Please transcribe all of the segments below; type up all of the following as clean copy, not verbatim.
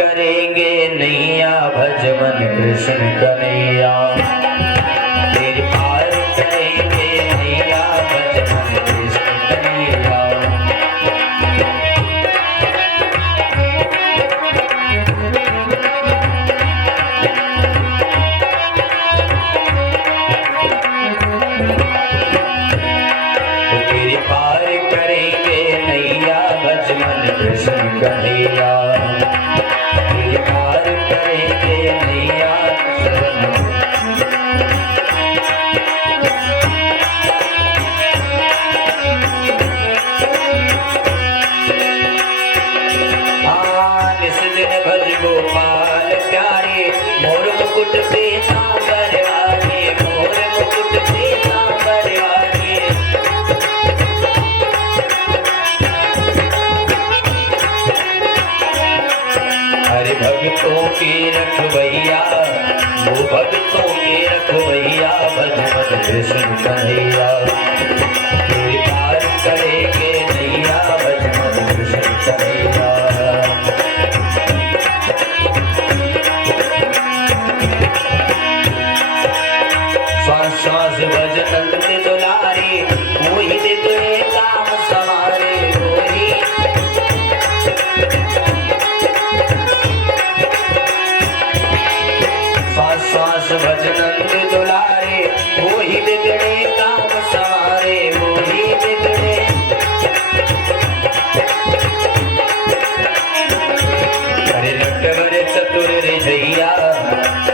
करेंगे नैया भज मन कृष्ण कन्हैया। तेरी पार करेंगे नैया भज मन कृष्ण कन्हैया। तेरी पार करेंगे नैया भज मन कृष्ण कन्हैया। तेरी पार करेंगे नैया निस दिन भज गोपाल प्यारे मोर मुकुट पे सांबर वाले। मोर मुकुट पे सांबर वाले। हरे भक्तों के रखवैया वो भक्तों के रखवैया भज मन कृष्ण कन्हैया। तेरी पार करेंगे नैया भज मन कृष्ण कन्हैया। श्वास श्वास भज नंद दुलारे मोहि दे तुझे काम सवारे। मोहि श्वास श्वास भज नंद दुलारे मोहि बिगड़े काम सवारे। मोहि बिगड़े अरे नटवर चतुर रिझैया।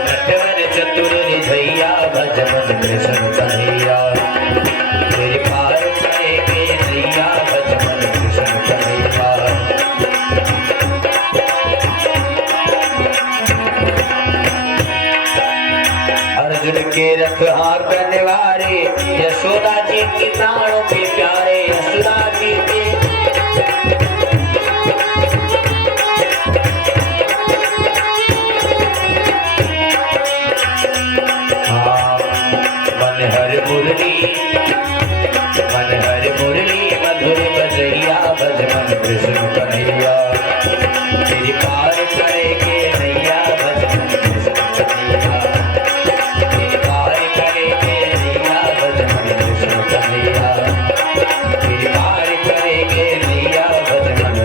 नटवर चतुर रिझैया भज मन कृष्ण कन्हैया। तेरी पार करेंगे नैया भज मन कृष्ण कन्हैया। अर्जुन के रथ हाँकने वाले यशोदा जी के प्राणों के प्यारे। यशोदा जी के मन हर मुरली मन हर मुरली मधुर बजैया भज मन कृष्ण कन्हैया। तेरी पार करेंगे नैया भज मन कृष्ण कन्हैया। तेरी पार करेंगे नैया भज मन कृष्ण कन्हैया। तेरी पार करेंगे नैया भज मन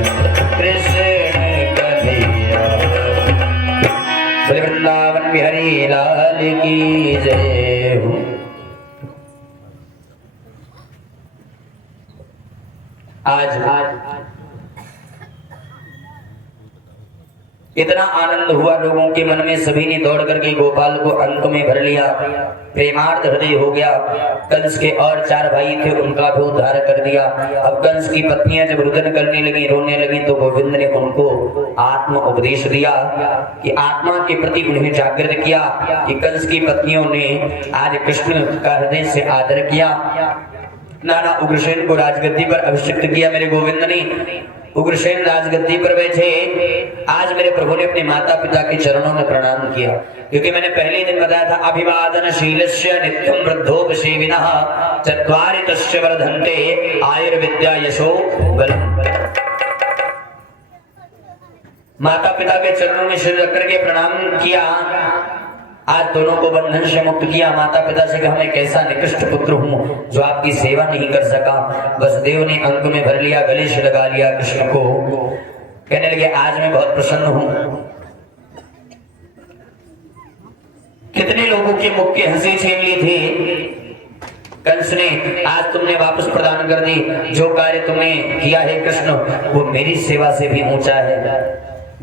कृष्ण कन्हैया। बोले वृंदावन बिहारी लाल की जय हो। आज इतना आनंद हुआ लोगों के मन में, सभी ने दौड़ करके गोपाल को अंक में भर लिया। प्रेमार्थ हृदय हो गया। कंस के और 4 भाई थे, उनका भी उद्धार कर दिया। अब कंस की पत्नियां जब रुदन करने लगी, रोने लगी, तो गोविंद ने उनको आत्म उपदेश दिया कि आत्मा के प्रति उन्हें जागृत किया कि कंस की पत्नियों ने आज कृष्ण का हृदय से आदर किया। नाना उग्रसेन को राजगद्दी पर अभिषिक्त किया मेरे गोविंद ने। उग्रसेन राजगद्दी पर बैठे। आज मेरे प्रभु ने अपने माता पिता के चरणों में प्रणाम किया, क्योंकि मैंने पहले दिन बताया था अभिवादनशीलस्य नित्यं वृद्धोपसेविनः चत्वारि तस्य वर्धन्ते आयुर्विद्या यशो बलम्। माता पिता के चरणों में सिर रख करके प्रणाम किया। आज दोनों को बंधन से मुक्त किया। माता पिता से कहा मैं कैसा निकृष्ट पुत्र हूँ जो आपकी सेवा नहीं कर सका। वसुदेव ने अंक में भर लिया, गले से लगा लिया कृष्ण को। कहने लगे आज मैं बहुत प्रसन्न हूँ। कितने लोगों के मुख की हंसी छीन ली थी कंस ने, आज तुमने वापस प्रदान कर दी। जो कार्य तुमने किया है कृष्ण वो मेरी सेवा से भी ऊंचा है।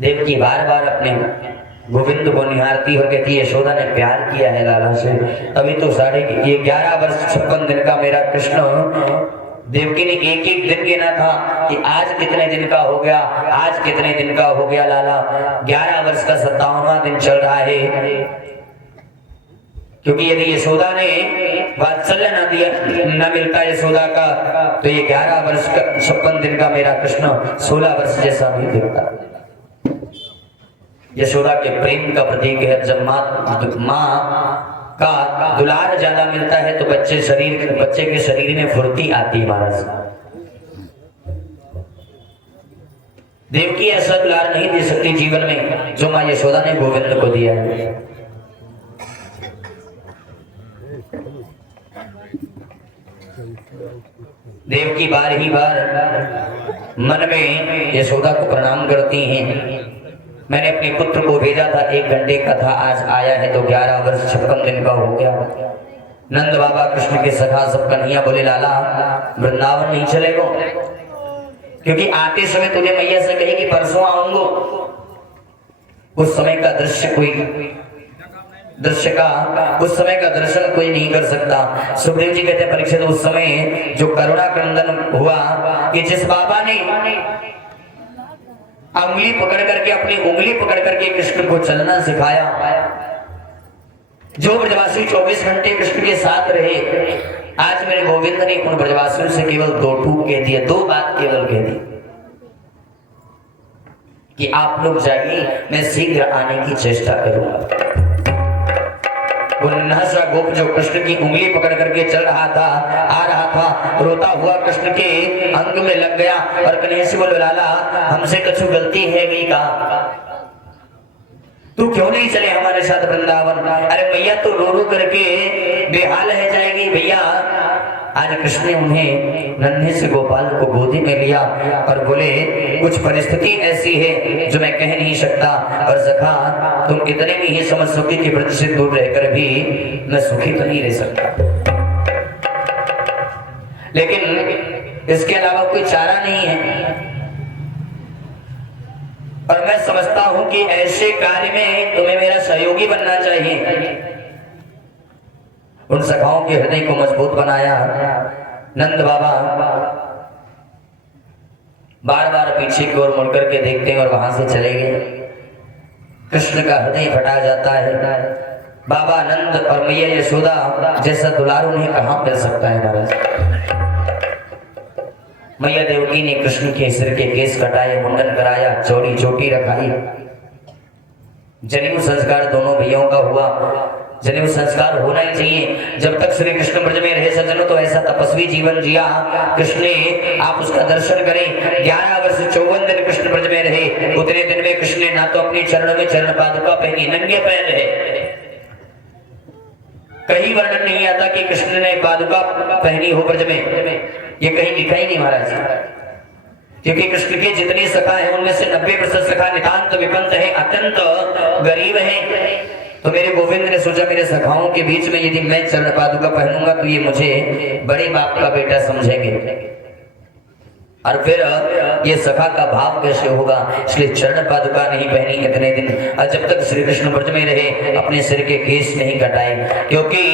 देवकी बार बार अपने गोविंद को निहारती हो, कहती यशोदा ने प्यार किया है लाला से, तभी तो 11.5 वर्ष 56 दिन का मेरा कृष्ण। देवकी ने एक एक दिन गिना था कि आज कितने दिन का हो गया, आज कितने दिन का हो गया लाला। 11 वर्ष का 57वां दिन चल रहा है। क्योंकि यदि यशोदा ने वात्सल्य न दिया, न मिलता यशोदा का, तो ये 11 वर्ष का 56 दिन का मेरा कृष्ण 16 वर्ष जैसा नहीं दिखता। यशोदा के प्रेम का प्रतीक है। जब माँ का दुलार ज्यादा मिलता है तो बच्चे के शरीर में फुर्ती आती है। महाराज देवकी ऐसा दुलार नहीं दे सकती जीवन में जो माँ यशोदा ने गोविंद को दिया है। देवकी बार ही बार मन में यशोदा को प्रणाम करती हैं। मैंने अपने पुत्र को भेजा था, 1 घंटे का था, आज आया है तो 11 वर्ष 56 दिन का हो गया। नंद बाबा कृष्ण के सखा सब कन्हैया बोले लाला वृंदावन नहीं चलेगो, क्योंकि आते समय तुझे मैया से कही कि परसों आऊंगो। उस समय का दृश्य उस समय का दर्शन कोई नहीं कर सकता। सुखदेव जी कहते हैं परीक्षित उस समय जो करुणा क्रंदन हुआ कि जिस बाबा ने उंगली पकड़ करके अपनी उंगली पकड़ करके कृष्ण को चलना सिखाया, जो ब्रजवासी 24 घंटे कृष्ण के साथ रहे, आज मेरे गोविंद ने उन ब्रजवासियों से केवल 2 टूक कह दिए, 2 बात केवल कह दी कि आप लोग जाइए, मैं शीघ्र आने की चेष्टा करूंगा। वो नन्हा सा गोप जो कृष्ण की उंगली पकड़ करके चल रहा था, आ रहा था, रोता हुआ कृष्ण के अंग में लग गया और कन्हैया से बोले लाला हमसे कुछ गलती है गई का, तू क्यों नहीं चले हमारे साथ वृंदावन? अरे भैया तो रो रो करके बेहाल है जाएगी भैया। आज कृष्ण ने उन्हें नन्हे से गोपाल को गोदी में लिया और बोले कुछ परिस्थिति ऐसी है जो मैं कह नहीं सकता, और सखा तुम इतने में ही समझ सकोगे कि व्रत से दूर रहकर भी मैं सुखी तो नहीं रह सकता, लेकिन इसके अलावा कोई चारा नहीं है। और मैं समझता हूं कि ऐसे कार्य में तुम्हें मेरा सहयोगी बनना चाहिए। उन सखाओं के हृदय को मजबूत बनाया। नंद बाबा बार बार पीछे की ओर मुड़ करके देखते हैं और वहां से चले गए। कृष्ण का हृदय फटा जाता है। बाबा नंद और मैया यशोदा जैसा दुलार उन्हें कहां मिल सकता है महाराज। मैया देवकी ने कृष्ण के सिर के केस कटाए, मुंडन कराया, चौड़ी चोटी रखाई। जनेऊ संस्कार दोनों भैयाओं का हुआ। जनेऊ संस्कार होना ही चाहिए। जब तक श्री कृष्ण ब्रज में रहे सज्जनों तो ऐसा तपस्वी जीवन जिया कृष्ण ने, आप उसका दर्शन करें। 11 वर्ष 54 दिन कृष्ण ब्रज में रहे। उतने दिन में कृष्ण ने ना तो अपने चरणों में चरण पादुका पहनी, नंगे पैर रहे। कहीं वर्णन नहीं आता कि कृष्ण ने पादुका पहनी हो ब्रज में, ये कहीं लिखा ही नहीं महाराज। क्योंकि कृष्ण के जितने सखा हैं उनमें से 90% सखा नितांत विपन्त है, अत्यंत गरीब है। तो मेरे गोविंद ने सोचा मेरे सखाओं के बीच में यदि मैं चरण पादुका पहनूंगा तो ये मुझे बड़े बाप का बेटा समझेंगे, और फिर ये सखा का भाव कैसे होगा, इसलिए चरण पादुका नहीं पहनी इतने दिन। और जब तक श्री कृष्ण ब्रज में रहे अपने सिर के केस नहीं कटाए, क्योंकि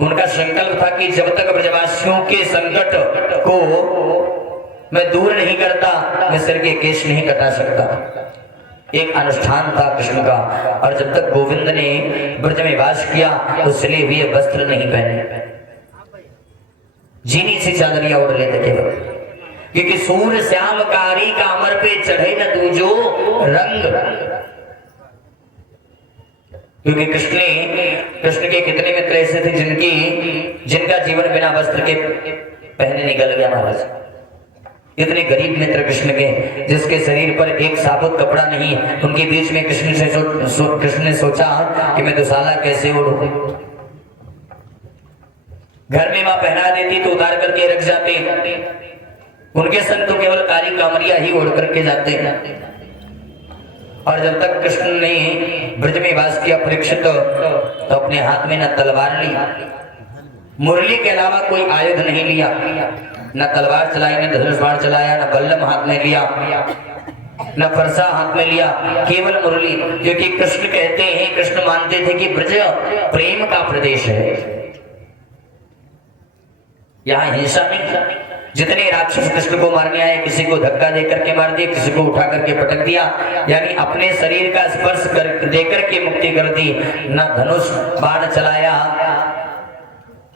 उनका संकल्प था कि जब तक ब्रजवासियों के संकट को मैं दूर नहीं करता मैं सिर के केस नहीं कटा सकता। एक अनुष्ठान था कृष्ण का। और जब तक गोविंद ने ब्रज में वास किया तो सिले हुए वस्त्र नहीं पहने, जीनी सी चादरियां ओढ़ लेते केवल, क्योंकि सूर्य श्याम कारी कामर पे चढ़े न दूजो रंग। क्योंकि कृष्ण के कितने मित्र ऐसे थे जिनका जीवन बिना वस्त्र के पहने निकल गया महाराज। इतने गरीब मित्र कृष्ण के जिसके शरीर पर एक साबुत कपड़ा नहीं। उनके बीच में कृष्ण ने सोचा कि मैं दुशाला कैसे ओढ़ूं। घर में मां पहना देती तो उतार करके रख जाते, उनके संग तो केवल कारी कामरिया ही ओढ़ करके जाते। और जब तक कृष्ण ने ब्रज में वास किया परीक्षित तो अपने हाथ में न तलवार ली, मुरली के अलावा कोई आयुध नहीं लिया, न तलवार चलाई, न धनुष बाण चलाया, न बल्लम हाथ में लिया, न फरसा हाथ में लिया, केवल मुरली। क्योंकि कृष्ण कहते हैं, कृष्ण मानते थे कि ब्रज प्रेम का प्रदेश है, यहाँ हिंसा नहीं। जितने राक्षस कृष्ण को मारने आए, किसी को धक्का देकर के मार दिया, किसी को उठा करके पटक दिया, यानी अपने शरीर का स्पर्श देकर के मुक्ति कर दी। न धनुष बाण चलाया,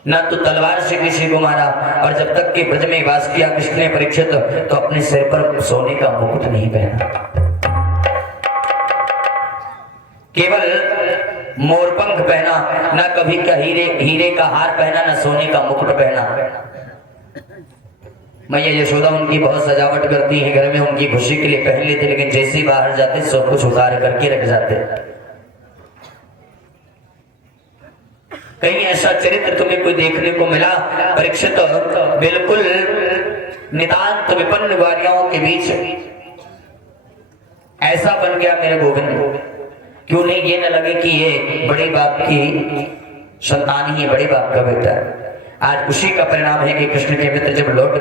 न तो तलवार से किसी को मारा। और जब तक के ब्रज में वास किया कृष्ण ने परीक्षित तो अपने सिर पर सोने का मुकुट नहीं पहना, केवल मोरपंख पहना। न कभी का हीरे का हार पहना, न सोने का मुकुट पहना। मैया यशोदा उनकी बहुत सजावट करती है, घर में उनकी खुशी के लिए पहन लेते, लेकिन जैसे ही बाहर जाते सब कुछ उतार करके रख जाते। कहीं ऐसा चरित्र तुम्हें कोई देखने को मिला? परीक्षित बिल्कुल नितांत विपन्न वारियाओं के बीच ऐसा बन गया मेरे गोविंद। क्यों नहीं ये न लगे कि ये बड़े बाप की संतान ही है, बड़े बाप का बेटा है। आज उसी का परिणाम है कि कृष्ण के मित्र जब लौट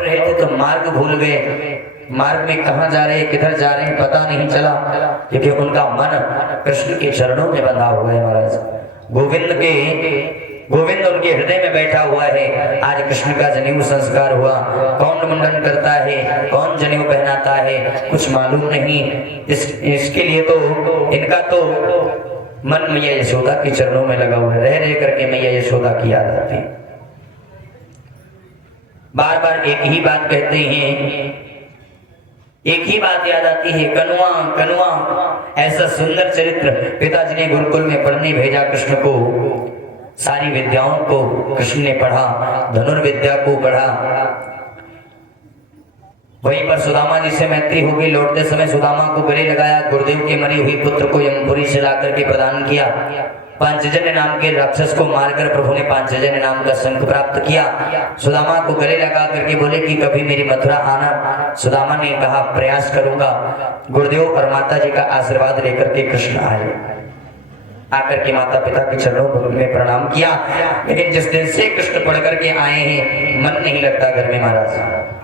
रहे थे तो मार्ग भूल गए। मार्ग में कहां जा रहे, किधर जा रहे हैं पता नहीं चला, क्योंकि उनका मन कृष्ण के चरणों में बंधा हुआ है। महाराज गोविंद उनके हृदय में बैठा हुआ है। आज कृष्ण का जनेऊ संस्कार हुआ, कौन मुंडन करता है, कौन जनेऊ पहनाता है, कुछ मालूम नहीं। इसके लिए तो इनका तो मन मैया यशोदा के चरणों में लगा हुआ है। रह रह करके मैया यशोदा की याद आती है। बार बार एक ही बात कहते हैं, एक ही बात याद आती है, कनुआ कनुआ। ऐसा सुंदर चरित्र पिताजी ने गुरुकुल में पढ़ने भेजा कृष्ण को। सारी विद्याओं को कृष्ण ने पढ़ा, धनुर्विद्या को पढ़ा। वहीं पर सुदामा जी से मैत्री हो गई। लौटते समय सुदामा को गले लगाया, गुरुदेव के मरी हुई पुत्र को यमपुरी से लाकर के प्रदान किया। पांचजन्य नाम के राक्षस को मारकर प्रभु ने पांचजन्य नाम का शंख प्राप्त किया। सुदामा को गले लगा करके बोले कि कभी मेरी मथुरा आना। सुदामा ने कहा प्रयास करूंगा। गुरुदेव और माता जी का आशीर्वाद लेकर के कृष्ण आए। आकर के माता पिता के चरणों में प्रणाम किया, लेकिन जिस दिन से कृष्ण पढ़ करके आए हैं मन नहीं लगता घर में। महाराज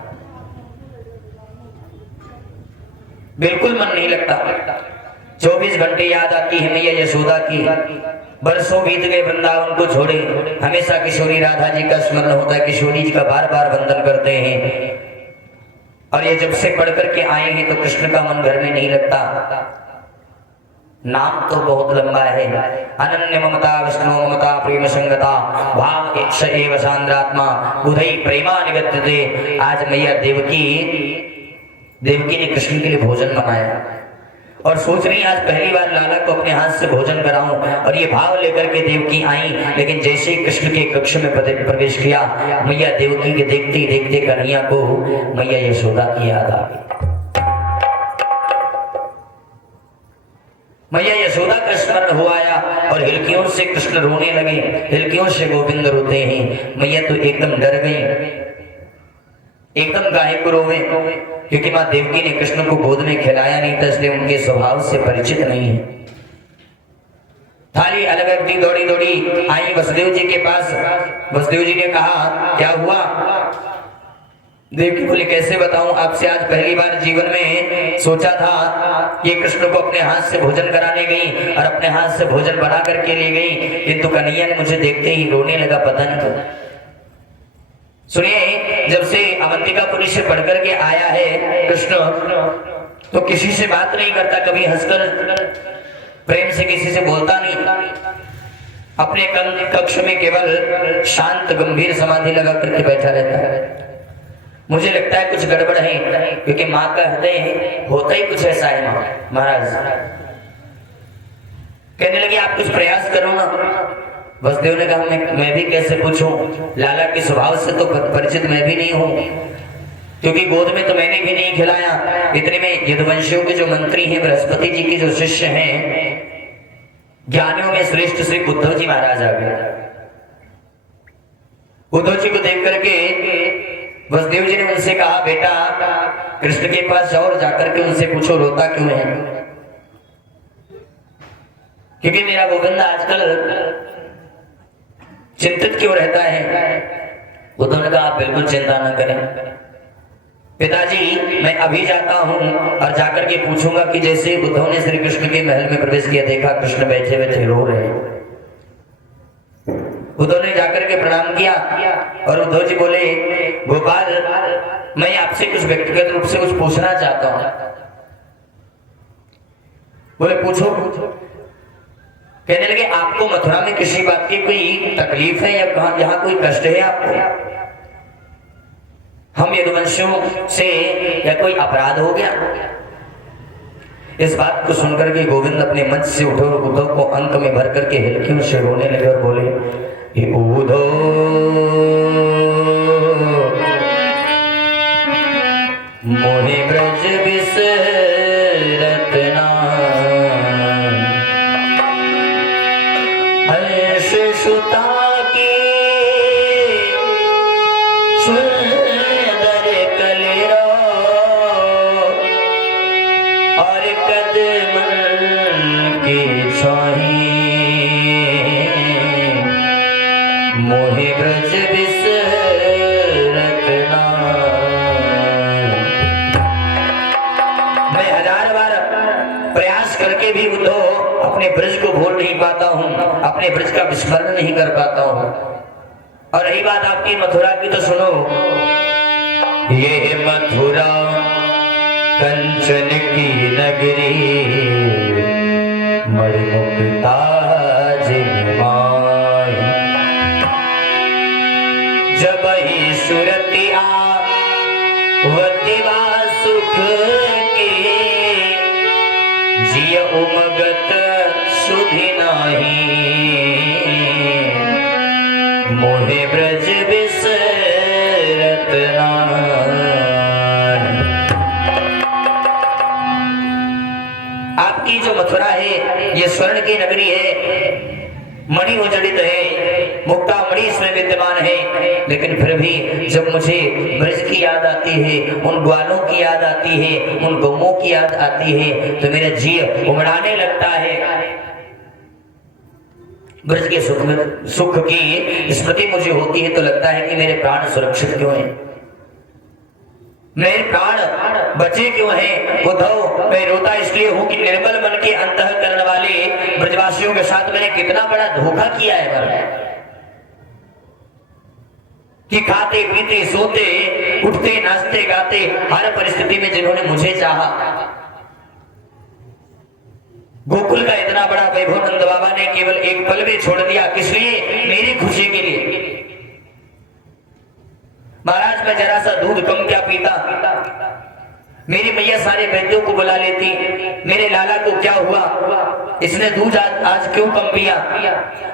बिल्कुल मन नहीं लगता। 24 घंटे याद आती है मैया यशोदा की। बरसों बीत गए वृंदावन को छोड़े, हमेशा किशोरी राधा जी का स्मरण होता है। किशोरी जी का बार बार वंदन करते हैं। और ये जब से पढ़ करके आए हैं तो कृष्ण का मन घर में नहीं लगता। नाम तो बहुत लंबा है, अनन्य ममता विष्णु ममता प्रेम संगता भाव इक्ष एव सांद्रात्मा बुधई प्रेमा निगत्यते। आज मैया देवकी ने कृष्ण के लिए भोजन बनाया और सोच रही आज पहली बार लाला को अपने हाथ से भोजन कराऊं। और ये भाव लेकर के देवकी आई, लेकिन जैसे ही कृष्ण के कक्ष में प्रवेश किया, मैया देवकी के देखते ही देखते कन्हैया को मैया यशोदा की याद आ गई। मैया यशोदा का स्मरण हो आया और हिलकियों से कृष्ण रोने लगे, हिलकियों से गोविंद रोते हैं। मैया तो एकदम डर गई, एकदम गाय को रोवे, क्योंकि मां देवकी ने कृष्ण को गोद में खिलाया नहीं था, इसलिए उनके स्वभाव से परिचित नहीं है। थाली अलग रख दी, दौड़ी दौड़ी आई वसुदेव जी के पास। वसुदेव जी ने कहा क्या हुआ? देवकी बोले कैसे बताऊं आपसे, आज पहली बार जीवन में सोचा था ये कृष्ण को अपने हाथ से भोजन कराने गई और अपने हाथ से भोजन बना करके ले गई, किंतु कन्हैया ने मुझे देखते ही रोने लगा, पता नहीं क्यों। सुनिए, जब से अवंतिकापुरी से पढ़ करके आया है कृष्ण तो किसी से बात नहीं करता, कभी हंसकर प्रेम से किसी से बोलता नहीं। अपने कक्ष में केवल शांत गंभीर समाधि लगा करके बैठा रहता है। मुझे लगता है कुछ गड़बड़ है, क्योंकि माँ का हृदय होता ही कुछ ऐसा है। महाराज कहने लगे आप कुछ प्रयास करो ना। वसुदेव ने कहा मैं भी कैसे पूछूं, लाला के स्वभाव से तो परिचित मैं भी नहीं हूं, क्योंकि गोद में तो मैंने भी नहीं खिलाया। इतने में यदुवंशियों के जो मंत्री हैं, बृहस्पति जी के जो शिष्य हैं, ज्ञानियों में श्रेष्ठ श्री उद्धव जी महाराज आ गए। उद्धव जी को देख करके वसुदेव जी ने उनसे कहा बेटा कृष्ण के पास जाओ और जाकर के उनसे पूछो रोता क्यों है, क्योंकि मेरा गोविंद आजकल चिंतित क्यों रहता है। उद्धव ने कहा आप बिल्कुल चिंता न करें पिताजी, मैं अभी जाता हूं और जाकर के पूछूंगा कि जैसे उद्धव ने श्री कृष्ण के महल में प्रवेश किया, देखा कृष्ण बैठे बैठे रो रहे हैं। उद्धव ने जाकर के प्रणाम किया और उद्धव जी बोले गोपाल मैं आपसे कुछ व्यक्तिगत रूप से कुछ पूछना चाहता हूं। बोले पूछो। कहने लगे आपको मथुरा में किसी बात की कोई तकलीफ है या यहाँ कोई कष्ट है आपको? हम यदुवंशियों से या कोई अपराध हो गया? इस बात को सुनकर के गोविंद अपने मंच से उठे और उद्धव को अंक में भर करके हिलकियों से रोने लगे और बोले उद्धव बिसरत ना, हर्ष सुता की सुंदर कलिरो और कदमन की छाही, मोहे ब्रज बिसरत ना। मैं हजार बार प्रयास करके भी उद्धव अपने ब्रज को भूल नहीं पाता हूँ, अपने ब्रज का विस्मरण नहीं कर पाता हूँ। और रही बात आपकी मथुरा की तो सुनो, ये मथुरा कंचन की नगरी, मणिमुक्ता जिनमाई, जब ही सुरतिया वतिवा सुख के, जिय उमगत सुधि नाही, मोहे ब्रज बिसरत ना। आपकी जो मथुरा है ये स्वर्ण की नगरी है, मणि उजड़ित है, मुक्ता मणि इसमें विद्यमान है, लेकिन फिर भी जब मुझे ब्रज की याद आती है, उन ग्वालों की याद आती है, उन गौओं की याद आती है, तो मेरा जी उमड़ाने लगता है। ब्रज के सुख की स्मृति मुझे होती है तो लगता है कि मेरे प्राण सुरक्षित क्यों हैं, मेरे प्राण बचे क्यों हैं। उद्धव, मैं रोता इसलिए हूं कि निर्मल मन के अंतःकरण वाले ब्रजवासियों के साथ मैंने कितना बड़ा धोखा किया है कि खाते पीते सोते उठते नाचते गाते हर परिस्थिति में जिन्होंने मुझे चाहा, गोकुल का इतना बड़ा वैभव नंद बाबा ने केवल एक पल में छोड़ दिया, किस लिए? मेरी खुशी के लिए। महाराज, मैं जरा सा दूध कम क्या पीता, मेरी मैया सारे वैद्यों को बुला लेती, मेरे लाला को क्या हुआ, इसने दूध आज क्यों कम पिया।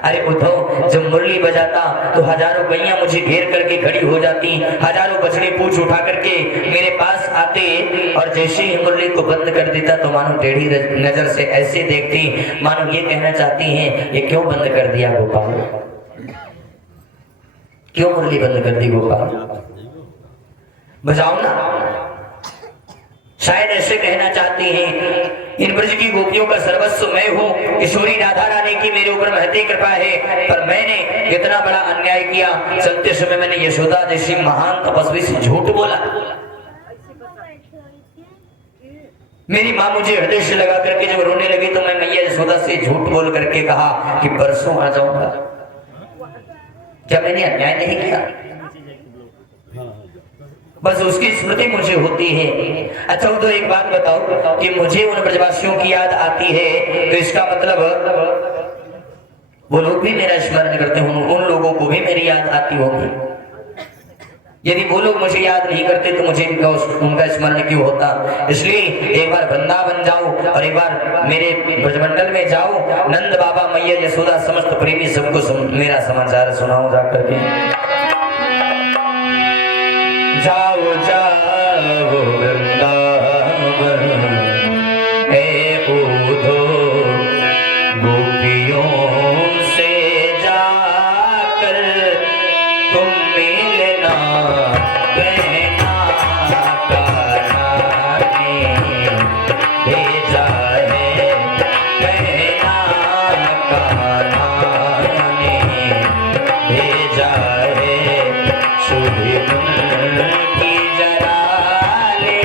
अरे उद्धव, जब मुरली बजाता तो हजारों गैया मुझे घेर करके खड़ी हो जाती, हजारों बछड़े पूछ उठा करके मेरे पास आते, और जैसे ही मुरली को बंद कर देता तो मानो टेढ़ी नजर से ऐसे देखती, मानो ये कहना चाहती हैं ये क्यों बंद कर दिया गोपाल, क्यों मुरली बंद कर दी गोपाल, बजाओ ना। शायद ऐसे कहना चाहती हैं इन ब्रज की गोपियों का सर्वस्व मैं हूँ, किशोरी राधा रानी की मेरे ऊपर महती कृपा है, पर मैंने इतना बड़ा अन्याय किया। चलते समय मैंने यशोदा जैसी महान तपस्वी से झूठ बोला, मेरी माँ मुझे हृदय से लगा करके जब रोने लगी तो मैं मैया यशोदा से झूठ बोल करके कहा कि परसों आ जाऊंगा। क्या मैंने अन्याय नहीं किया? बस उसकी स्मृति मुझे होती है। अच्छा तो एक बात बताओ कि मुझे उन ब्रजवासियों की याद आती है तो इसका मतलब वो लोग भी मेरा स्मरण करते हों, उन लोगों को भी मेरी याद आती होगी। यदि वो लोग मुझे याद नहीं करते तो मुझे उनका स्मरण क्यों होता। इसलिए एक बार वृंदावन जाओ और एक बार मेरे ब्रजमंडल में जाओ, नंद बाबा मैया यशोदा समस्त प्रेमी सबको मेरा समाचार सुनाओ जाकर के। जाओ जाओ वृंदावन हे उद्धव, गोपियों से जाकर तुम मिलना, कहना कान्हा ने भेजा है, कहना कान्हा ने भेजा है, सुधि की जरा ले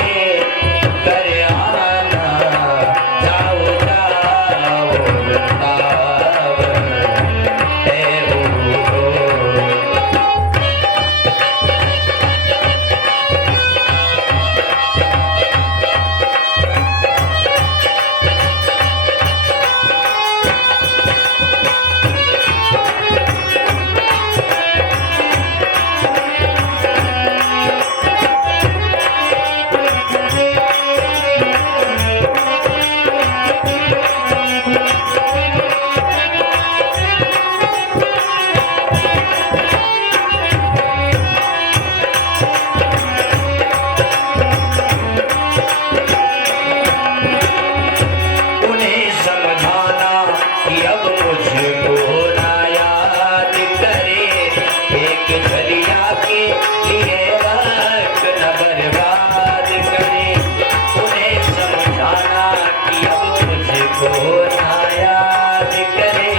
को ना याद करे।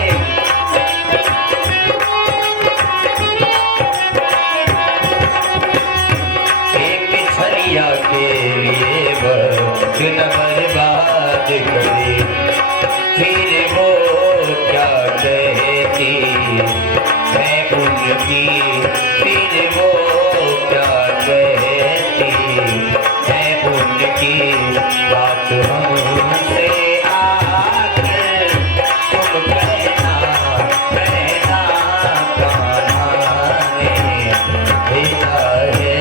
एक छलिया के लिए वक्त न बर्बाद करे। फिर वो क्या कहती मैं उनकी, फिर वो क्या कहती मैं उनकी। बात हमसे आकर तुम कहना कहना कान्हा ने भेजा है।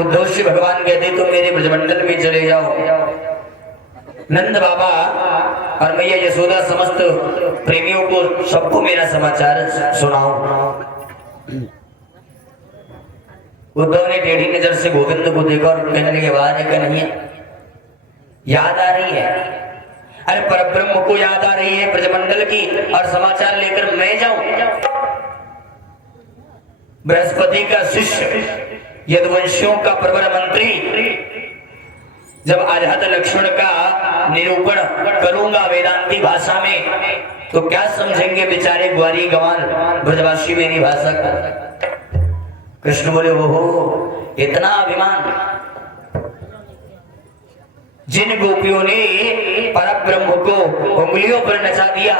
उद्धव श्री भगवान कहते तुम मेरे ब्रजमंडल में चले जाओ। नंद बाबा और मैया यशोदा समस्त प्रेमियों को सबको मेरा समाचार सुनाओ। उद्धव ने टेढ़ी नजर से गोविंद को देखा और कहने लगे आवाज है क्या नहीं है, याद आ रही है? अरे परब्रह्म को याद आ रही है ब्रजमंडल की और समाचार लेकर मैं जाऊं? बृहस्पति का शिष्य यदुवंशियों का प्रवर मंत्री जब आजाद लक्ष्मण का निरूपण करूंगा वेदांती भाषा में तो क्या समझेंगे बेचारे ग्वारी गवान ब्रजवासी मेरी भाषा का। कृष्ण बोले वो इतना अभिमान, जिन गोपियों ने परब्रह्म को उंगलियों पर नचा दिया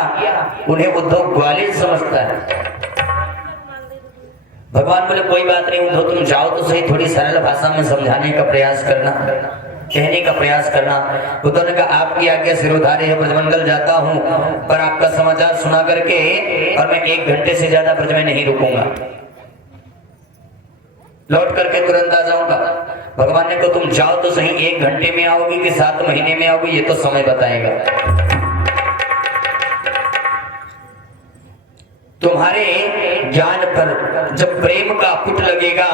उन्हें उद्धव ग्वालियर समझता है। भगवान बोले कोई बात नहीं उद्धव, तुम जाओ तो सही, थोड़ी सरल भाषा में समझाने का प्रयास करना, कहने का प्रयास करना। उद्धव ने कहा आपकी आज्ञा सिरोधार्य है, ब्रजमंडल जाता हूं, पर आपका समाचार सुना करके और मैं 1 घंटे से ज्यादा ब्रज में नहीं रुकूंगा, लौट करके तुरंत आ जाऊंगा। भगवान ने कहा तुम जाओ तो सही, 1 घंटे में आओगी कि 7 महीने में आओगी ये तो समय बताएगा। तुम्हारे ज्ञान पर जब प्रेम का पुट लगेगा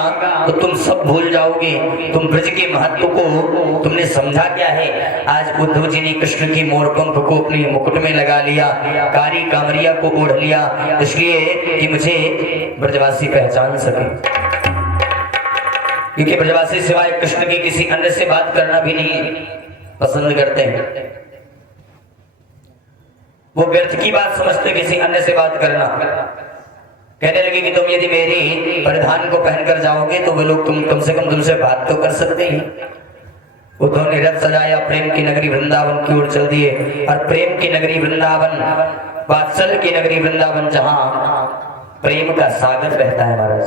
तो तुम सब भूल जाओगे, तुम ब्रज के महत्व को तुमने समझा क्या है। आज उद्धव जी ने कृष्ण की मोरपंख को अपनी मुकुट में लगा लिया, कारी कामरिया को ओढ़ लिया, इसलिए कि मुझे ब्रजवासी पहचान सके, क्योंकि ब्रजवासी सिवाय कृष्ण के किसी अन्य से बात करना भी नहीं पसंद करते हैं। वो व्यर्थ की बात समझते किसी अन्य से बात करना। कहने लगे कि तुम यदि मेरी परिधान को पहनकर जाओगे तो वे लोग तुम कम से कम तुमसे बात तो कर सकते हैं। उद्धव ने रथ सजाया, प्रेम की नगरी वृंदावन की ओर चल दिए। और प्रेम की नगरी वृंदावन, वात्सल्य की नगरी वृंदावन, जहां प्रेम का सागर बहता है महाराज।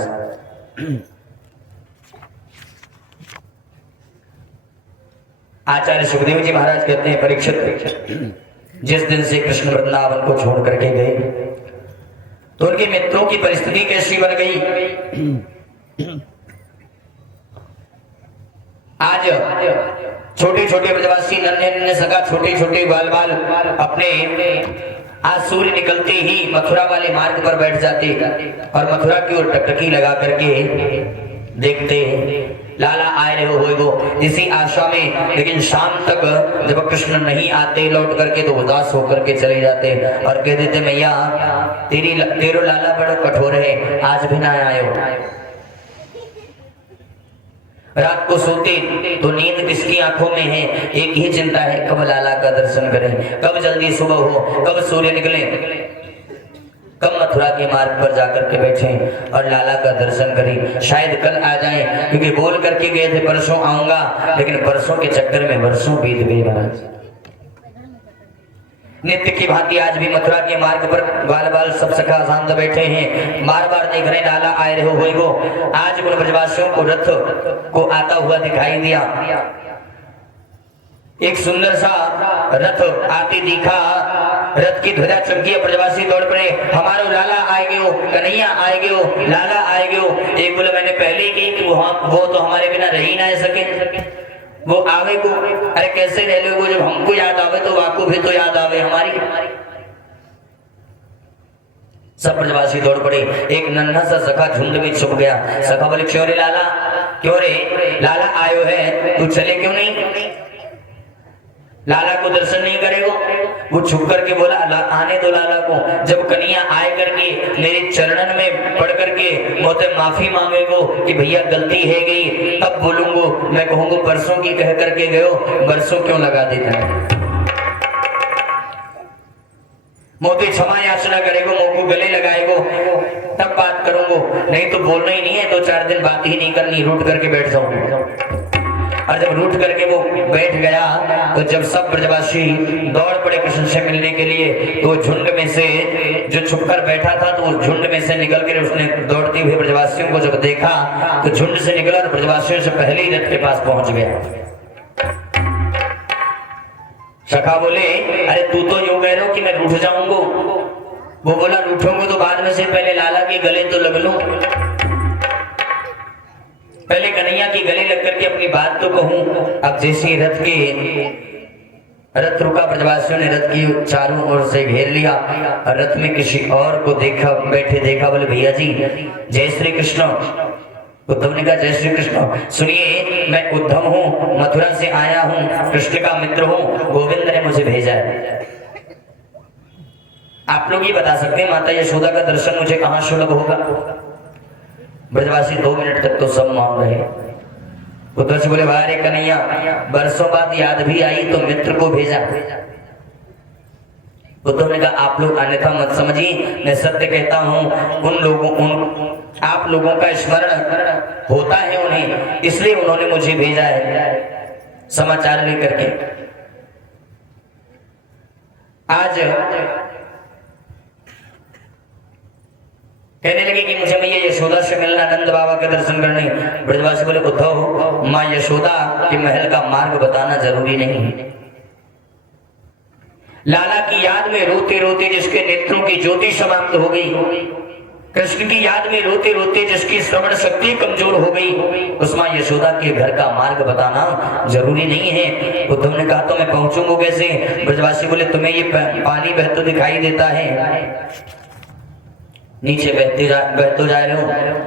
आचार्य सुखदेव जी महाराज कहते हैं परीक्षित जिस दिन से कृष्ण वृंदावन को छोड़ करके गए तो उनके मित्रों की परिस्थिति कैसी बन गई। आज छोटे छोटे ब्रजवासी नन्हे नन्हे सगा छोटे छोटे बाल बाल अपने आज सूर्य निकलते ही मथुरा वाले मार्ग पर बैठ जाते और मथुरा की ओर टकटकी लगा करके देखते लाला आए रहे हो इसी आशा में। लेकिन शाम तक जब कृष्ण नहीं आते लौट करके तो उदास होकर के चले जाते और कह देते मैया तेरो लाला बड़ा कठोर है, आज भी ना आए हो। रात को सोते तो नींद किसकी आंखों में है, एक ही चिंता है कब लाला का दर्शन करें, कब जल्दी सुबह हो, कब सूर्य निकले, कब मथुरा के मार्ग पर जाकर के बैठे और लाला का दर्शन करें, शायद कल आ जाएं, क्योंकि बोल करके गए थे परसों आऊंगा, लेकिन परसों के चक्कर में वर्षों बीत गए महाराज। नित्य की भांति आज भी मथुरा के मार्ग पर बाल बाल सब सखा शांत बैठे हैं, बार बार देख रहे लाला आए रहे हो। आज उन ब्रजवासियों को रथ को आता हुआ दिखाई दिया, एक सुंदर सा रथ आते दिखा, रथ की ध्वजा चमकी, ब्रजवासी दौड़ पड़े, हमारो लाला आएगे हो, कन्हैया आएगे हो, लाला आएगे हो। एक बोले मैंने पहले ही कही कि वो तो हमारे बिना रह ही ना सके, वो आवे को, अरे कैसे रह लो, वो जब हमको याद आवे तो वाको भी तो याद आवे हमारी। सब ब्रजवासी दौड़ पड़े, एक नन्हा सा सखा झुंड में छुप गया। सखा बोले क्यों रे लाला, क्यों रे लाला आयो है, तू चले क्यों नहीं, लाला को दर्शन नहीं करेगो। वो छुप करके बोला आने दो लाला को, जब कन्हैया आए करके मेरे चरणन में पड़ करके मुझसे माफी मांगेगो कि भैया गलती है गई, तब बोलूंगो, मैं कहूंगा परसों की कह करके गयो, बरसों क्यों लगा देता है। मोती क्षमा याचना करेगो, मोको गले लगाएगो, तब बात करूंगो, नहीं तो बोलना ही नहीं है, 2-4 दिन बात ही नहीं करनी, रूठ करके बैठ जाऊंगा। और जब रूठ करके वो बैठ गया तो जब सब ब्रजवासी दौड़ पड़े कृष्ण से मिलने के लिए, तो झुंड में से जो छुपकर बैठा था तो उस झुंड में से निकल कर उसने दौड़ते हुए ब्रजवासियों को जब देखा तो झुंड से निकला और ब्रजवासियों से पहले ही रथ के पास पहुंच गया। सखा बोले अरे तू तो यूं कह रहे हो कि मैं रूठ जाऊंगा, वो बोला रूठूंगा तो बाद में से पहले लाला के गले तो लग लूं, पहले कन्हैया के गले लग करके अपनी बात तो कहूं। अब जैसे रथ रुका, ब्रजवासियों ने रथ की चारों ओर से घेर लिया और रथ में किसी और को देखा, बैठे देखा, बोले भैया जी जय श्री कृष्ण। उद्धव ने कहा जय श्री कृष्ण, सुनिए मैं उद्धव हूँ, मथुरा से आया हूँ, कृष्ण का मित्र हूँ, गोविंद ने मुझे भेजा है। आप लोग ये बता सकते हैं माता यशोदा का दर्शन मुझे कहाँ सुलभ होगा। ब्रजवासी 2 मिनट तक तो सब मान रहे। उद्धव से बोले भाई कन्हैया बरसों बाद याद भी आई तो मित्र को भेजा। उद्धव ने कहा आप लोग अन्यथा मत समझिए, मैं सत्य कहता हूँ, आप लोगों का स्मरण होता है उन्हें, इसलिए उन्होंने मुझे भेजा है समाचार लेकर के। आज कहने लगे कि मुझे मैया यशोदा से मिलना, नंद बाबा के दर्शन करने। ब्रजवासी बोले उद्धव, माँ यशोदा के महल का मार्ग बताना जरूरी नहीं है। लाला की याद में रोते रोते जिसके नेत्रों की ज्योति समाप्त हो गई, कृष्ण की याद में रोते रोते जिसकी श्रवण शक्ति कमजोर हो गई, उस माँ यशोदा के घर का मार्ग बताना जरूरी नहीं है। उद्धव ने कहा तो मैं पहुंचूंगा कैसे? ब्रजवासी बोले तुम्हें ये पानी बहतो दिखाई देता है, नीचे बहते जा रहे हो,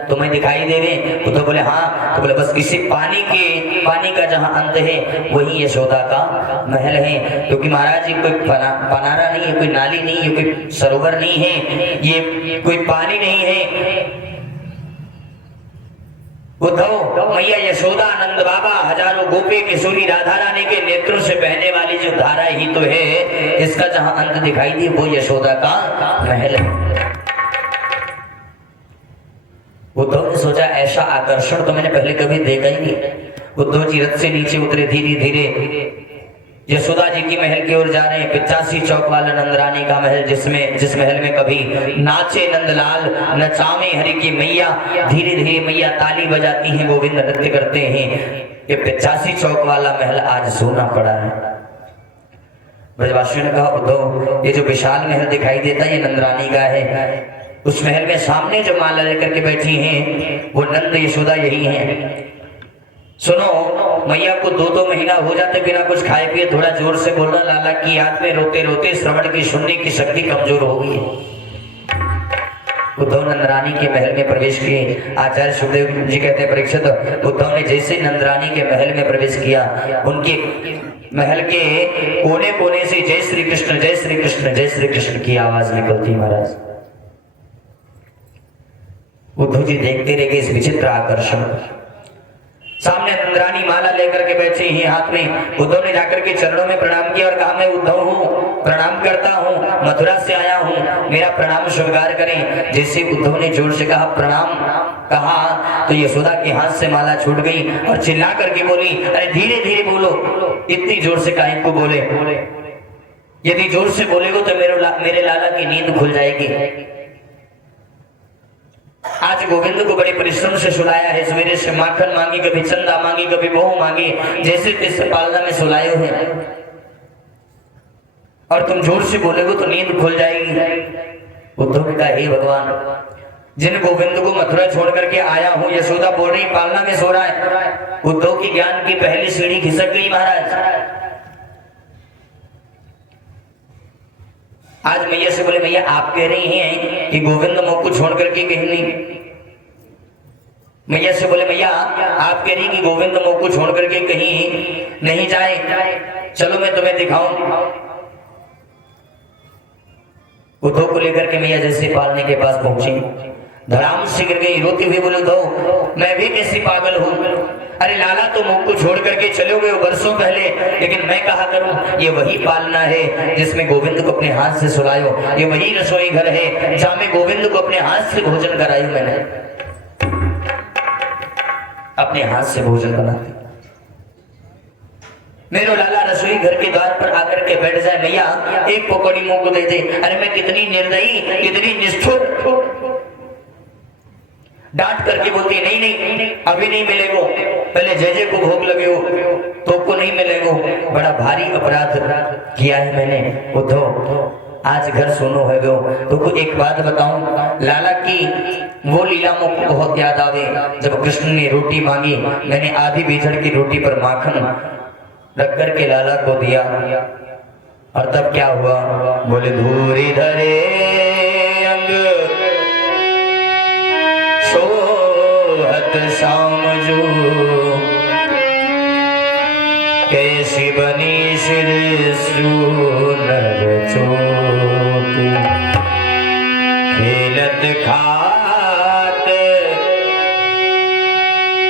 तुम्हें दिखाई दे रहे? उद्धव बोले हाँ। तो बोले बस इसी पानी का जहाँ अंत है वही यशोदा का महल है, क्योंकि महाराज ये कोई पनारा नहीं है, कोई नाली नहीं है, कोई सरोवर नहीं है, ये कोई पानी नहीं है। उद्धव, मैया यशोदा, नंद बाबा, हजारों गोपी किशोरी राधा रानी के नेत्रों से बहने वाली जो धारा ही तो है, इसका जहाँ अंत दिखाई दी वो यशोदा का महल है। उद्धव ने सोचा ऐसा आकर्षण तो मैंने पहले कभी देखा ही नहीं। उद्धव जी रथ से नीचे उतरे, धीरे धीरे यशोदा जी की महल की ओर जा रहे हैं। 85 चौक वाला नंदरानी का महल, जिस महल में कभी नाचे नंदलाल, नचावे हरि की मैया, धीरे धीरे मैया ताली बजाती हैं, गोविंद नृत्य करते हैं। ये 85 चौक वाला महल आज सोना पड़ा है। ब्रजवासियों ने कहा उद्धव, ये जो विशाल महल दिखाई देता है ये नंदरानी का है। उस महल में सामने जो माला लेकर के बैठी हैं वो नंद यशोदा यही हैं। सुनो, मैया को 2 महीना हो जाते बिना कुछ खाए पिए, थोड़ा जोर से बोलना, लाला की याद में रोते रोते श्रवण की सुनने की शक्ति कमजोर हो गई है। उद्धव नंदरानी के महल में प्रवेश किए। आचार्य सुखदेव जी कहते हैं परीक्षित, उद्धव ने जैसे नंदरानी के महल में प्रवेश किया, उनके महल के कोने कोने से जय श्री कृष्ण, जय श्री कृष्ण, जय श्री कृष्ण की आवाज निकलती। महाराज उद्धव जी देखते रह गए इस विचित्र आकर्षण। सामने नंदरानी माला लेकर के बैठी ही हाथ में। उद्धव ने जाकर के चरणों में प्रणाम किया और कहा मैं उद्धव हूँ, प्रणाम करता हूँ, मथुरा से आया हूँ, मेरा प्रणाम स्वीकार करें। जैसे उद्धव ने जोर से कहा प्रणाम कहा तो यशोदा के हाथ से माला छूट गई और चिल्ला करके बोली, अरे धीरे धीरे बोलो, इतनी जोर से काहे को बोले? यदि जोर से बोलेगो तो मेरे लाला की नींद खुल जाएगी। आज गोविंद को बड़े परिश्रम से सुलाया है, सवेरे से माखन मांगी, कभी चंदा मांगी, कभी बहु मांगी, जैसे तैसे पालना में सुलाए हुए हैं, और तुम जोर से बोलेगो तो नींद खुल जाएगी। उद्धव ने कहा हे भगवान, जिन गोविंद को मथुरा छोड़ करके आया हूं, यशोदा बोल रही पालना में सो रहा है। उद्धव की ज्ञान की पहली सीढ़ी खिसक गई। महाराज आज मैया से बोले, मैया आप कह रही हैं कि गोविंद मुख को छोड़ करके कहीं नहीं। मैया से बोले, मैया आप कह रही कि गोविंद मुख को छोड़ करके कहीं नहीं जाए, चलो मैं तुम्हें दिखाऊं। उद्धव को लेकर के मैया जैसे पालने के पास पहुंची, धड़ाम से गिर गई, रोती हुई बोले उद्धव मैं भी कैसी पागल हूं, अरे लाला तो मुख को छोड़ करके चले गए वर्षों पहले, लेकिन मैं कहा करूं, ये वही पालना है जिसमें गोविंद को अपने हाथ से सुलायो, ये वही रसोई घर है जहां मैं गोविंद को अपने हाथ से भोजन कराई, मैंने अपने हाथ से भोजन बनाती। मेरो लाला रसोई घर के द्वार पर आकर के बैठ जाए, मैया एक पकौड़ी मुंह को दे दे। अरे मैं कितनी निर्दयी, कितनी निष्ठुर। डांट करके बोलती है, नहीं नहीं अभी नहीं मिलेगो, पहले जय जय को भोग लगे हो तो को नहीं मिलेगो। बड़ा भारी अपराध किया है मैंने उद्धव, आज घर सुनो है वो। तो एक बात बताऊं, लाला की वो लीला मुझको बहुत याद आवे। जब कृष्ण ने रोटी मांगी, मैंने आधी बीजड़ की रोटी पर माखन रख करके लाला को दिया, और तब क्या हुआ, बोले धूरी धरे अंग सोहत सामजो, कैसी बनी सिर नर चोट, खेलत खात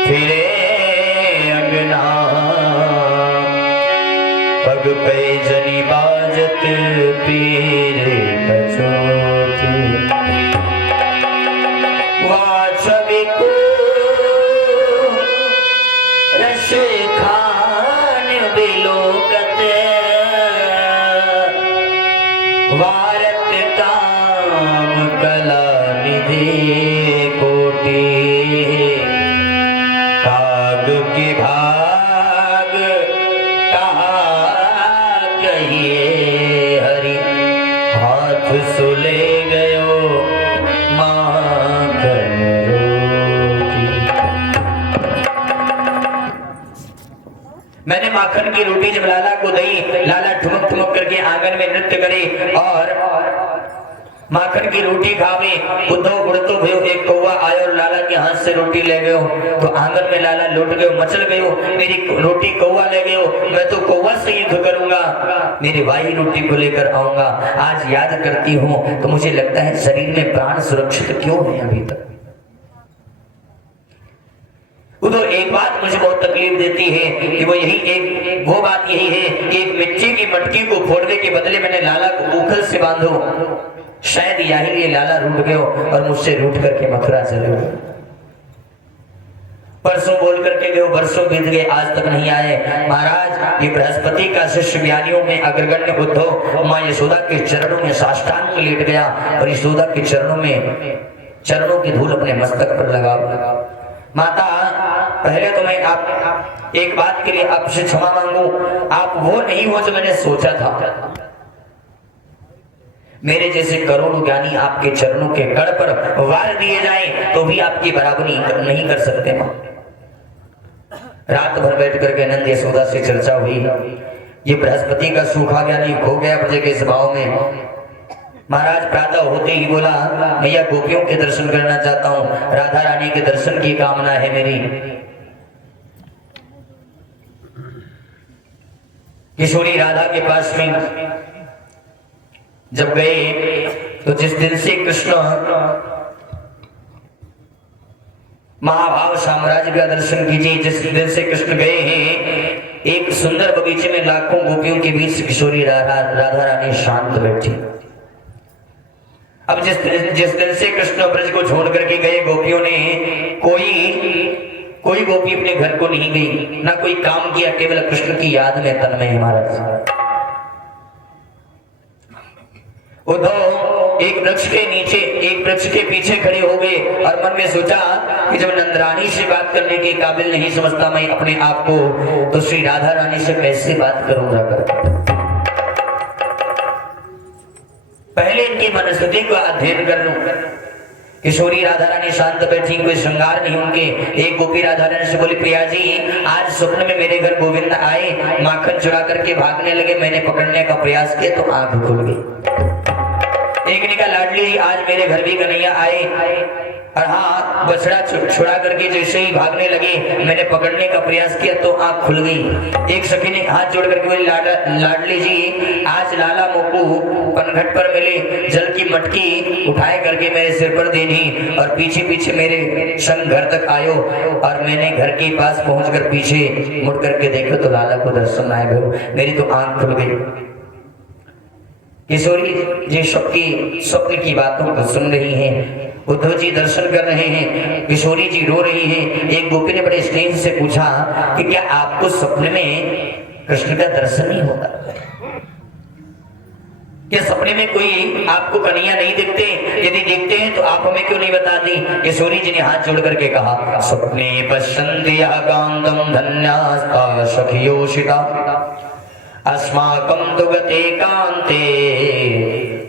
फिरे अंगना, पग पे जनी बाजत पीर कचोट, वाछवी को रस खान बिलोकत, वारत काम कला निधि कोटि काग के भाग कहा कहिए हरि हाथ सुले गयो माखन रोटी। मैंने माखन की रोटी जब लाला को दी, लाला ठुमक ठुमक करके आंगन में नृत्य करे और माखन की रोटी खावे। उद्धव गुड़तो भयो एक कौवा आयो और लाला के हाथ से रोटी ले गयो। तो आंगन में लाला लौट गयो, मचल गयो, मेरी रोटी कौवा ले गयो, मैं तो कौवा से युद्ध करूंगा, मेरी भाई रोटी को लेकर आऊंगा। आज याद करती हूँ तो मुझे लगता है शरीर में प्राण सुरक्षित क्यों है अभी तक। उधर एक बात मुझे बहुत तकलीफ देती है कि वो बात यही है कि एक मिट्टी की मटकी को फोड़ने के बदले मैंने लाला को उखल से बांधो। शायद यही लिए लाला रूठ गयो और मुझसे रूठ करके मथुरा चले गए। परसों बोल करके गए, वर्षों बीत गए, आज तक नहीं आए। महाराज ये बृहस्पति का शिष्य ज्ञानियों में अग्रगण्य उद्धव माँ यशोदा के चरणों में साष्टांग लेट गया और यशोदा के चरणों की धूल अपने मस्तक पर लगा। माता पहले तो मैं आप एक बात के लिए आपसे क्षमा मांगू, आप वो नहीं हो जो मैंने सोचा था। मेरे जैसे करोड़ों ज्ञानी आपके चरणों के कड़ पर वार दिए जाएं तो भी आपकी बराबरी नहीं कर सकते। मां रात भर बैठ करके नंद यशोदा से चर्चा हुई। ये बृहस्पति का सूखा ज्ञानी खो गया प्रजा के स्वभाव में। महाराज प्रातः होते ही बोला, भैया गोपियों के दर्शन करना चाहता हूँ, राधा रानी के दर्शन की कामना है मेरी। किशोरी राधा के पास में जब गए तो जिस दिन से कृष्ण महाभाव साम्राज्य का दर्शन कीजिए, जिस दिन से कृष्ण गए हैं, एक सुंदर बगीचे में लाखों गोपियों के बीच किशोरी राधा रानी शांत बैठी। अब जिस दिन से कृष्ण ब्रज को छोड़ करके गए, गोपियों ने कोई गोपी अपने घर को नहीं गई, ना कोई काम किया, केवल कृष्ण की याद में तन्मय। महाराज उद्धव एक वृक्ष के नीचे, एक वृक्ष के पीछे खड़े हो गए और मन में सोचा कि जब नंदरानी से बात करने के काबिल नहीं समझता मैं अपने आप को, तो श्री राधा रानी से कैसे बात करूंगा। पहले इनकी मनस्थिति को अध्ययन कर लूं। किशोरी राधा रानी शांत बैठी, कोई श्रृंगार नहीं उनके। एक गोपी राधा रानी से बोली, प्रिया जी आज स्वप्न में मेरे घर गोविंद आए, माखन चुरा करके भागने लगे, मैंने पकड़ने का प्रयास किया तो आंख खुल गई। एक ने कहा, लाडली आज मेरे घर भी कन्हैया आए और हाँ बछड़ा छुड़ा करके जैसे ही भागने लगे, मैंने पकड़ने का प्रयास किया तो आंख खुल गई। एक सखी ने हाथ जोड़ करके बोली, लाडली जी आज लाला मोकू पनघट पर मिले, जल की मटकी उठाए करके मेरे सिर पर दे दी और पीछे पीछे मेरे संग घर तक आयो और मैंने घर के पास पहुंचकर पीछे मुड़ करके देखो तो लाला को दर्शन आए गयो, मेरी तो आंख खुल गई। किशोरी जी स्वप्न की बातों को सुन रही हैं, उद्धव जी दर्शन कर रहे हैं, किशोरी जी रो रही हैं। एक गोपी ने बड़े स्नेह से पूछा कि क्या आपको स्वप्न में कृष्ण का दर्शन नहीं होता? क्या सपने में कोई आपको कन्हैया नहीं दिखते? यदि दिखते हैं तो आप हमें क्यों नहीं बता दी? किशोरी जी ने हाथ जोड़ करके कहा, स्वप्ने पश्यन्ति कांतम धन्यास्ता सखियोषिता अस्माकं तु गते कांते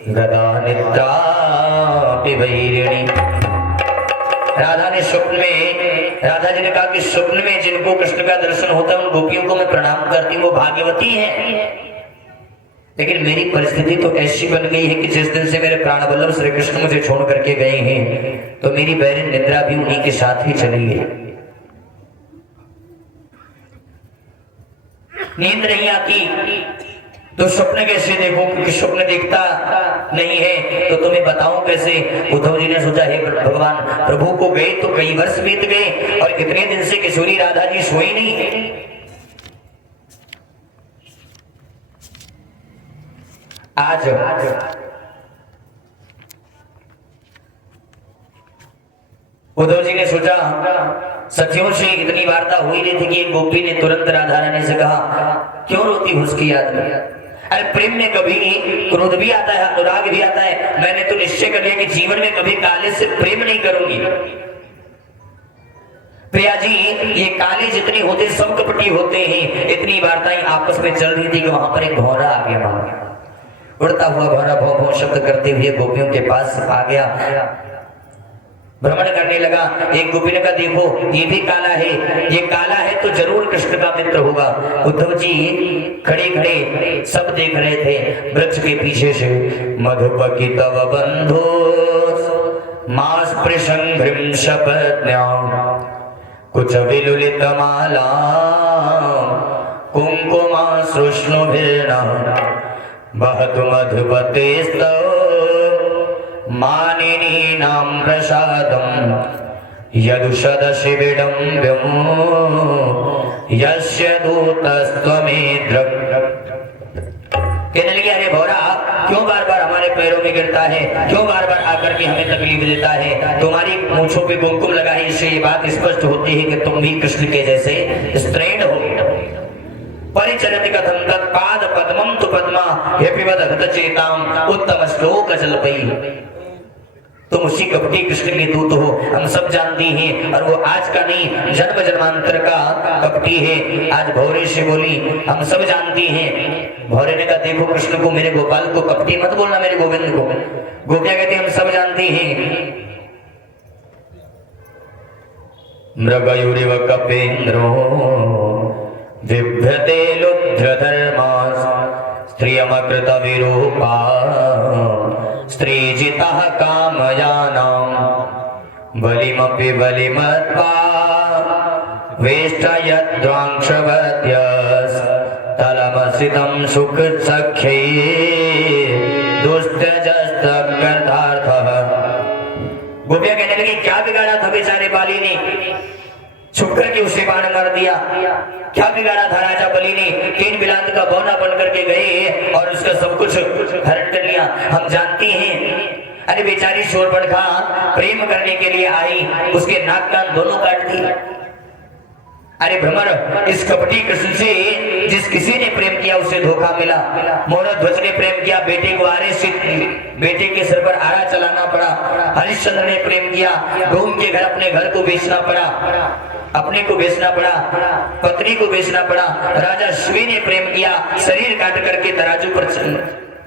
गदा निद्रा पिबैरिणी। राधा ने स्वप्न में, राधा जी ने कहा कि स्वप्न में जिनको कृष्ण का दर्शन होता है उन गोपियों को मैं प्रणाम करती हूँ, वो भाग्यवती है। लेकिन मेरी परिस्थिति तो ऐसी बन गई है कि जिस दिन से मेरे प्राण वल्लभ श्री कृष्ण मुझे छोड़ करके गए हैं तो मेरी बैरिन निद्रा भी उन्हीं के साथ ही चली गई। नींद नहीं आती तो स्वप्न कैसे देखूं, क्योंकि स्वप्न दिखता नहीं है तो तुम्हें बताऊं कैसे। उद्धव जी ने सोचा, हे भगवान, प्रभु को गए तो कई वर्ष बीत गए और कितने दिन से किशोरी राधा जी सोई नहीं है। आज उद्धव जी ने सोचा, सखियों से इतनी वार्ता हुई नहीं थी कि एक गोपी ने तुरंत राधा रानी से कहा, क्यों रोती हो उसकी याद में? अरे प्रेम में कभी क्रोध भी आता है, अनुराग भी आता है। मैंने तो निश्चय कर लिया कि जीवन में कभी काले से प्रेम नहीं करूंगी। प्रिया जी, ये काले जितने होते सब कपटी होते हैं। इतनी वार्ताएं आपस में चल रही थी कि वहां पर एक भौरा आ गया। उड़ता हुआ भौरा भौ भौ शब्द करते हुए गोपियों के पास आ गया, भ्रमण करने लगा। एक गोपी ने कहा, देखो ये भी काला है, ये काला है तो जरूर कृष्ण का मित्र होगा। उद्धव जी खड़े खड़े सब देख रहे थे। वृक्ष के पीछे से मधुपकी तव बंधो मास प्रसंघ्रिम शपथ्याम कुछ विलुलित माला कुंकुमा श्रुष्णुभिर्ना बहतु मधुपतेस्तव मानिनी नाम प्रसादम यदुषदशिविडं यस्य दूतस्त्वमेद्रक। कहने लगे, अरे भौरा क्यों बार बार हमारे पैरों में गिरता है, क्यों बार बार आकर के हमें तकलीफ देता है? तुम्हारी मूंछों पे कुमकुम लगा है, इससे ये बात स्पष्ट होती है कि तुम भी कृष्ण के जैसे स्त्रैण हो। परिचरति कथम तत्पाद पद्मम तु पद्मा हेपिवद हत चेताम उत्तम श्लोक जलपई। तुम उसी कपटी कृष्ण के दूत हो, हम सब जानती हैं। और वो आज का नहीं, जन्म जन्मांतर का कपटी है। आज भौरे से बोली, हम सब जानती हैं। भौरे ने कहा, देखो कृष्ण को, मेरे गोपाल को कपटी मत बोलना, मेरे गोविंद को। गोपियां कहती, हम सब जानती हैं। मृगयुरिव कपेन्द्रो बिभ्यते लुब्धधर्मास् स्त्रियमकृत विरूपा स्त्रीजितः कामयानां बलिमपि बलिमत्वा वेष्टयद्वांशवद्यस् तलमसितं सुखसख्यै दुस्त्यजस्तगर्थार्थः। गोपियां कहने लगी, क्या बिगाड़ा था बेचारे बाली ने, छुप करके उसे बाण मार दिया। क्या बिगाड़ा था राजा बलि ने, 3 बिलात का बौना बन करके गए और उसका सब कुछ हरण कर लिया। हम जानती हैं। अरे बेचारी शूर्पणखा प्रेम करने के लिए आई, उसके नाक कान दोनों काट दिए। अरे भ्रमर, इस कपटी कृष्ण से जिस किसी ने प्रेम किया उसे धोखा मिला। मोरध्वज ने प्रेम किया, बेटे को बेटे के सिर पर आरा चलाना पड़ा। हरिश्चंद्र ने प्रेम किया, घूम के घर अपने घर को बेचना पड़ा, अपने को बेचना पड़ा, पत्नी को बेचना पड़ा। राजा श्वी ने प्रेम किया, शरीर काट करके तराजू पर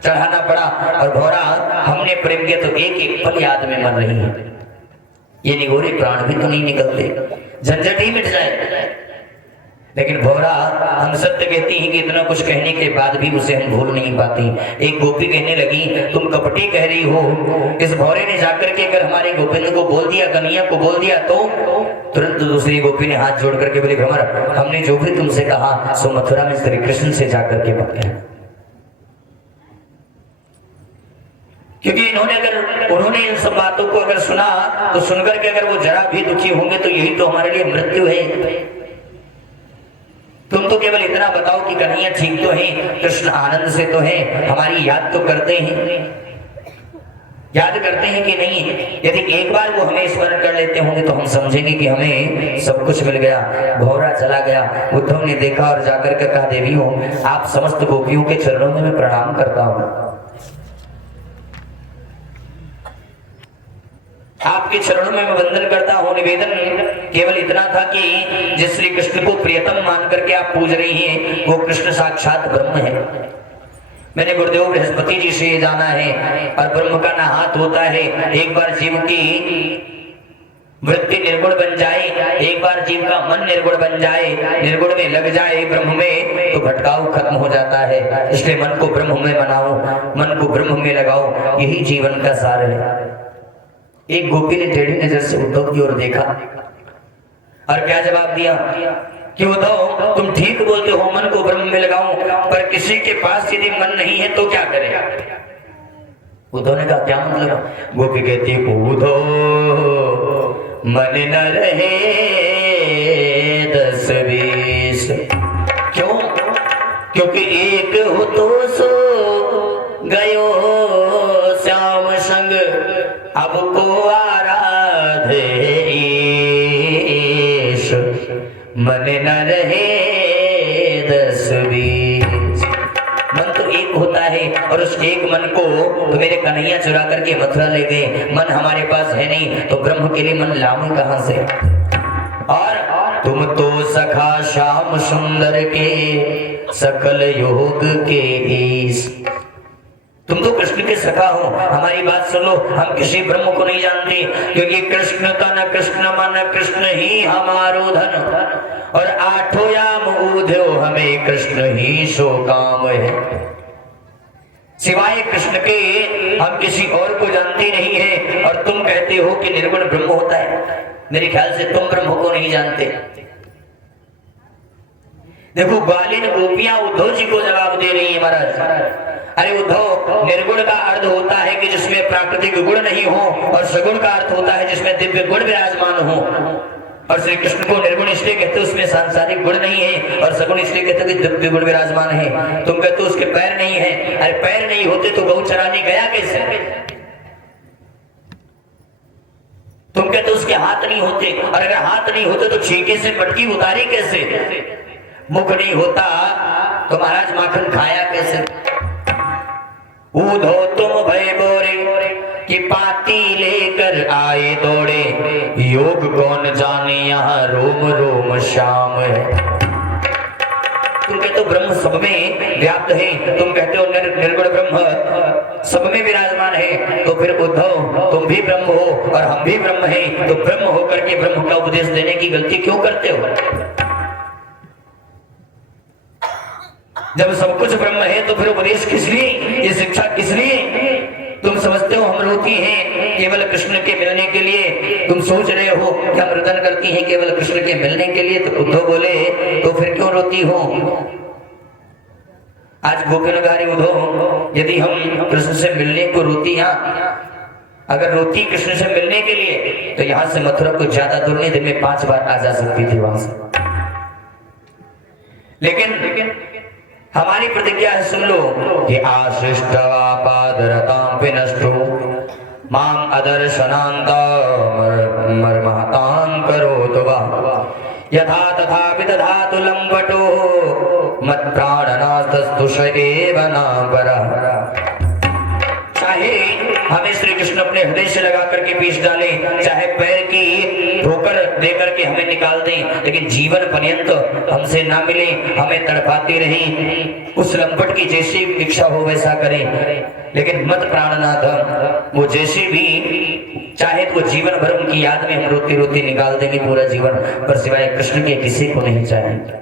चढ़ाना पड़ा। और भौरा, हमने प्रेम किया तो एक एक पल याद में मर रही है। ये निगोरे प्राण भी तो नहीं निकलते, झंझट ही मिट जाए। लेकिन भौरा, हम सत्य कहती हैं कि इतना कुछ कहने के बाद भी उसे हम भूल नहीं पाती। एक गोपी कहने लगी, तुम कपटी कह रही हो। इस भौरे ने जाकर के अगर हमारे गोपिंद को बोल दिया, कन्हैया को बोल दिया तो? तुरंत दूसरी गोपी ने हाथ जोड़ करके बोली, भ्रमर, हमने जो भी तुमसे कहा सो मथुरा में श्री कृष्ण से जाकर के बताया। क्योंकि उन्होंने इन सब बातों को अगर सुना तो सुनकर के अगर वो जरा भी दुखी होंगे तो यही तो हमारे लिए मृत्यु है। तुम तो केवल इतना बताओ कि कन्हैया ठीक तो है, कृष्ण आनंद से तो है, हमारी याद तो करते हैं, याद करते हैं कि नहीं? यदि एक बार वो हमें स्मरण कर लेते होंगे तो हम समझेंगे कि हमें सब कुछ मिल गया। भौरा चला गया। उद्धव ने देखा और जाकर के कहा, देवी हो, आप समस्त गोपियों के चरणों में मैं प्रणाम करता हूँ। आपके चरणों में मैं वंदन करता हूँ। निवेदन केवल इतना था कि जिस श्री कृष्ण को प्रियतम मान करके आप पूज रही हैं वो कृष्ण साक्षात ब्रह्म है। मैंने गुरुदेव बृहस्पति जी से ये जाना है और ब्रह्म का ना हाथ होता है। एक बार जीव की वृत्ति निर्गुण बन जाए, एक बार जीव का मन निर्गुण बन जाए, निर्गुण में लग जाए ब्रह्म में, तो भटकाव खत्म हो जाता है। इसलिए मन को ब्रह्म में बनाओ, मन को ब्रह्म में लगाओ, यही जीवन का सार है। एक गोपी ने टेढ़ी नजर से उद्धव की ओर देखा और क्या जवाब दिया कि उद्धव, तुम ठीक बोलते हो, मन को ब्रह्म में लगाऊं, पर किसी के पास यदि मन नहीं है तो क्या करें? उद्धव ने कहा, क्या मतलब? गोपी कहती, उद्धव मन न रहे 10-20। क्यों? क्योंकि एक हो तो सो गयो श्याम संग, अब को आराधे ईश, मन न रहे 10-20। मन तो एक हो और उस एक मन को तो मेरे कन्हैया चुरा करके मथुरा ले गए। मन हमारे पास है नहीं तो ब्रह्म के लिए मन लाऊं कहां से? और तुम तो सखा श्याम सुंदर के सकल योग के ईश। तुम तो कृष्ण के सखा हो, हमारी बात सुनो। हम किसी ब्रह्म को नहीं जानते, क्योंकि कृष्ण तन कृष्ण मन कृष्ण ही हमारो धन, और आठों याम ऊधो हमें कृष्ण ही सो काम है। सिवाय कृष्ण के हम किसी और को जानते नहीं है। और तुम कहते हो कि निर्गुण ब्रह्म होता है, मेरे ख्याल से तुम ब्रह्म को नहीं जानते। देखो ग्वालिन गोपियां उद्धव जी को जवाब दे रही है, महाराज अरे उद्धव, निर्गुण का अर्थ होता है कि जिसमें प्राकृतिक गुण नहीं हो, और सगुण का अर्थ होता है जिसमें दिव्य गुण विराजमान हो। और श्री कृष्ण को निर्गुण इसलिए कहते हैं उसमें सांसारिक गुण नहीं है, और सगुण इसलिए कहते हैं कि दिव्य गुण विराजमान है। तुम कहते हो उसके पैर नहीं है, अरे पैर नहीं होते तो गौ चराने गया कैसे? तुम कहते हो उसके हाथ नहीं होते, और अगर हाथ नहीं होते तो छींके से मटकी उतारी कैसे? मुख नहीं होता तो महाराज माखन खाया कैसे? ऊधो तुम भय बोरे कि पाती लेकर आए दौड़े, योग कौन जाने यहाँ रोम रोम श्याम है। तुम कहते हो ब्रह्म सब में व्याप्त है, तुम कहते हो निर्गुण ब्रह्म सब में विराजमान है, तो फिर उद्धव तुम भी ब्रह्म हो और हम भी ब्रह्म हैं, तो ब्रह्म होकर के ब्रह्म का उपदेश देने की गलती क्यों करते हो? जब सब कुछ ब्रह्म है तो फिर उपदेश किस लिए, ये शिक्षा किस लिए? तुम समझते हो हम रोती हैं केवल कृष्ण के मिलने के लिए, तुम सोच रहे हो कि हम रुदन करती हैं केवल कृष्ण के मिलने के लिए, तो उद्धव बोले तो फिर क्यों रोती हो? आज गोपीनगारी उद्धव, यदि हम कृष्ण से मिलने को रोती, अगर रोती कृष्ण से मिलने के लिए तो यहां से मथुरा को ज्यादा दूर नहीं, दिन में 5 बार आ जा सकती थी वहां से। लेकिन हमारी प्रतिज्ञा है, सुन लो कि आशिष्टवापादरतां विनष्टो माम अदर्शनान्ता मर्महतां करोतु वः यथा तथा विदधातु लंबटो मत्प्राणनाथस्तु स एव नापरः। चाहे हमें श्री कृष्ण अपने हृदय से लगा करके पीस डाले, चाहे पैर की ठोकर दे करके हमें निकाल दें, लेकिन जीवन पर्यंत हमसे ना मिले, हमें तड़पाती रही, उस लंपट की जैसी इच्छा हो वैसा करें। लेकिन मत प्राणनाथ, वो जैसे भी चाहे तो जीवन भर उनकी याद में हम रोती रोती निकाल देंगे पूरा जीवन, पर सिवाय कृष्ण के किसी को नहीं चाहेंगे।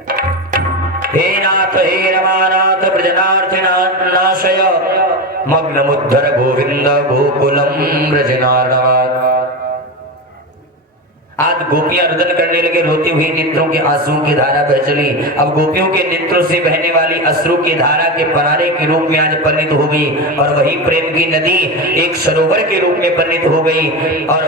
हे नाथ हे रमानाथ ब्रजनार्थिनाथ नाशय मग्नमुद्धर गोविंद गोकुलम ब्रजनार्दनाथ। आज गोपियां रुदन करने लगे, रोती हुई नेत्रों के आंसुओं की धारा बह चली। अब गोपियों के नेत्रों से बहने वाली अश्रु की धारा के पनारे के रूप में आज परिणित हो गई, और वही प्रेम की नदी एक सरोवर के रूप में परिणित हो गई, और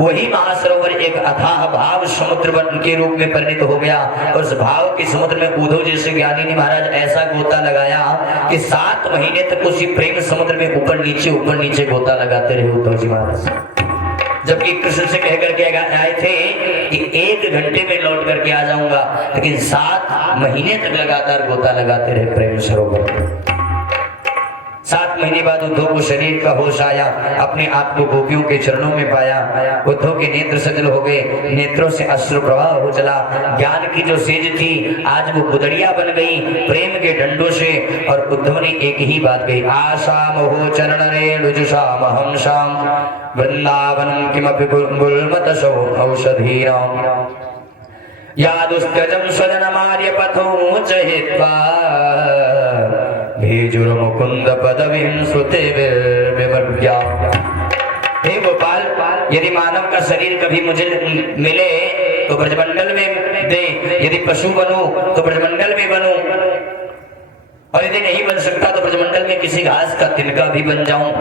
वही महासरोवर एक अथाह भाव समुद्र के रूप में परिणित हो गया। और उस भाव के समुद्र में उद्धव जैसे ज्ञानी ने महाराज ऐसा गोता लगाया कि 7 महीने तक उसी प्रेम समुद्र में ऊपर नीचे गोता लगाते रहे उद्धव जी महाराज। जबकि कृष्ण से कह करके आए थे कि 1 घंटे में लौट करके आ जाऊंगा, लेकिन 7 महीने तक लगातार गोता लगाते रहे प्रेम सरोवर। 7 महीने बाद उद्धव को शरीर का होश आया, अपने आप को गोपियों के चरणों में पाया। उद्धव के नेत्र सजल हो गए, नेत्रों से अश्रु प्रवाह हो चला। ज्ञान की जो सेज थी आज वो गुदड़िया बन गई प्रेम के डंडों से। और उद्धव ने एक ही बात कही, आशाम हो चरण रेणुजुषाम हम शाम वृंदावनम किमपि गुल्मतसो औषधीराम यादुष्टजं स्वजनमार्य पथो चहित्वा भेजुर मुकुंद पदवीं श्रुते विमर्या। हे गोपाल, यदि मानव का शरीर कभी मुझे मिले तो ब्रजमंडल में दे, यदि पशु बनूं तो ब्रजमंडल में बनूं, और यदि नहीं बन सकता तो ब्रजमंडल में किसी घास का तिनका भी बन जाऊं,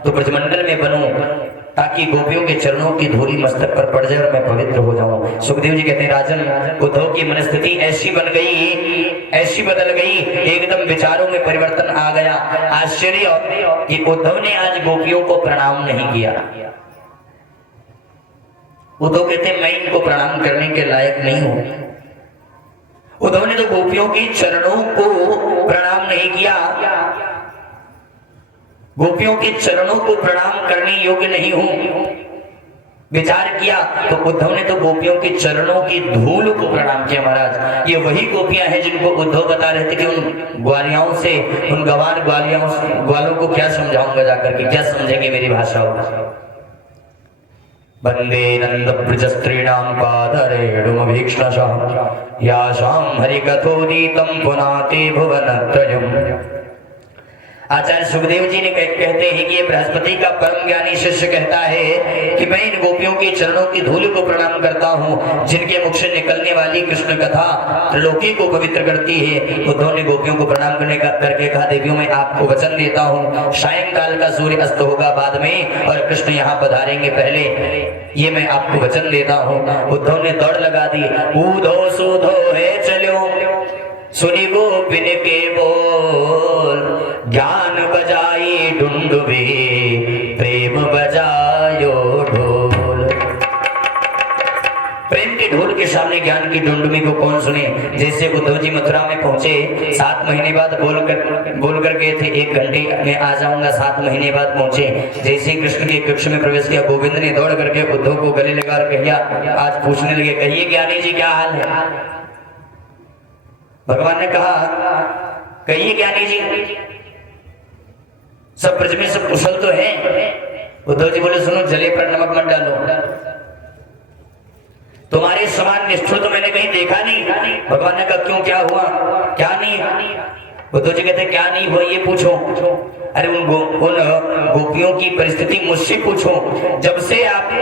तो ब्रजमंडल में बनूं, ताकि गोपियों के चरणों की धूली मस्तक पर पड़ जाए और मैं पवित्र हो जाऊं। सुखदेव जी कहते हैं, राजन उद्धव की मनस्थिति ऐसी बन गई, ऐसी बदल गई, एकदम विचारों में परिवर्तन आ गया। आश्चर्य कि उद्धव ने आज गोपियों को प्रणाम नहीं किया। उद्धव कहते हैं, मैं इनको प्रणाम करने के लायक नहीं हूं। उद्धव ने तो गोपियों के चरणों को प्रणाम नहीं किया, गोपियों के चरणों को प्रणाम करने योग्य नहीं हूं। विचार किया तो उद्धव ने तो गोपियों के चरणों की धूल को प्रणाम किया। महाराज ये वही गोपियां हैं जिनको उद्धव बता रहे थे कि उन ग्वालियाओं से, उन गवार ग्वालों को क्या समझाऊंगा जाकर के, क्या समझेंगे मेरी भाषा हो। वंदे नंद ब्रज स्त्रीणां पादरेणुमभीक्ष्णशः यासां हरिकथोदीतं पुनाते भुवनत्रयम्। आचार्य सुखदेव जी ने कहते हैं कि ये बृहस्पति का परम ज्ञानी शिष्य कहता है कि मैं इन गोपियों के चरणों की धूल को प्रणाम करता हूँ जिनके मुख से निकलने वाली कृष्ण कथा त्रिलोकी को पवित्र करती है। उद्धव ने गोपियों को प्रणाम करके कहा, देवियों मैं आपको वचन देता हूँ सायंकाल का सूर्य अस्त होगा बाद में और कृष्ण यहाँ पधारेंगे पहले, ये मैं आपको वचन देता हूँ। उद्धव ने दौड़ लगा दी, ऊधो सूधो है चलो सुनी गोपिन के बोल, ज्ञान बजाई ढूंढवे प्रेम बजायो ढोल। प्रेम के ढोल के सामने ज्ञान की ढूंढवी को कौन सुने। जैसे उद्धव जी मथुरा में पहुंचे, 7 महीने बाद बोल कर गए थे 1 घंटे में आ जाऊंगा, 7 महीने बाद पहुंचे। जैसे कृष्ण के कक्ष में प्रवेश किया, गोविंद ने दौड़ करके उद्धव को गले लगा कर कहिया, आज पूछने लगे, कहिए ज्ञानी जी क्या हाल है। भगवान ने कहा, कहिए ज्ञानी जी सब ब्रज में सब कुशल तो है। उद्धव जी बोले, सुनो जले पर नमक मत डालो, तुम्हारे समान निष्ठुर तो मैंने कहीं देखा नहीं। भगवान ने कहा, क्यों क्या हुआ, क्या नहीं। उद्धव जी कहते, क्या नहीं हुआ ये पूछो। अरे उन गोपियों की परिस्थिति मुझसे पूछो। जब से आप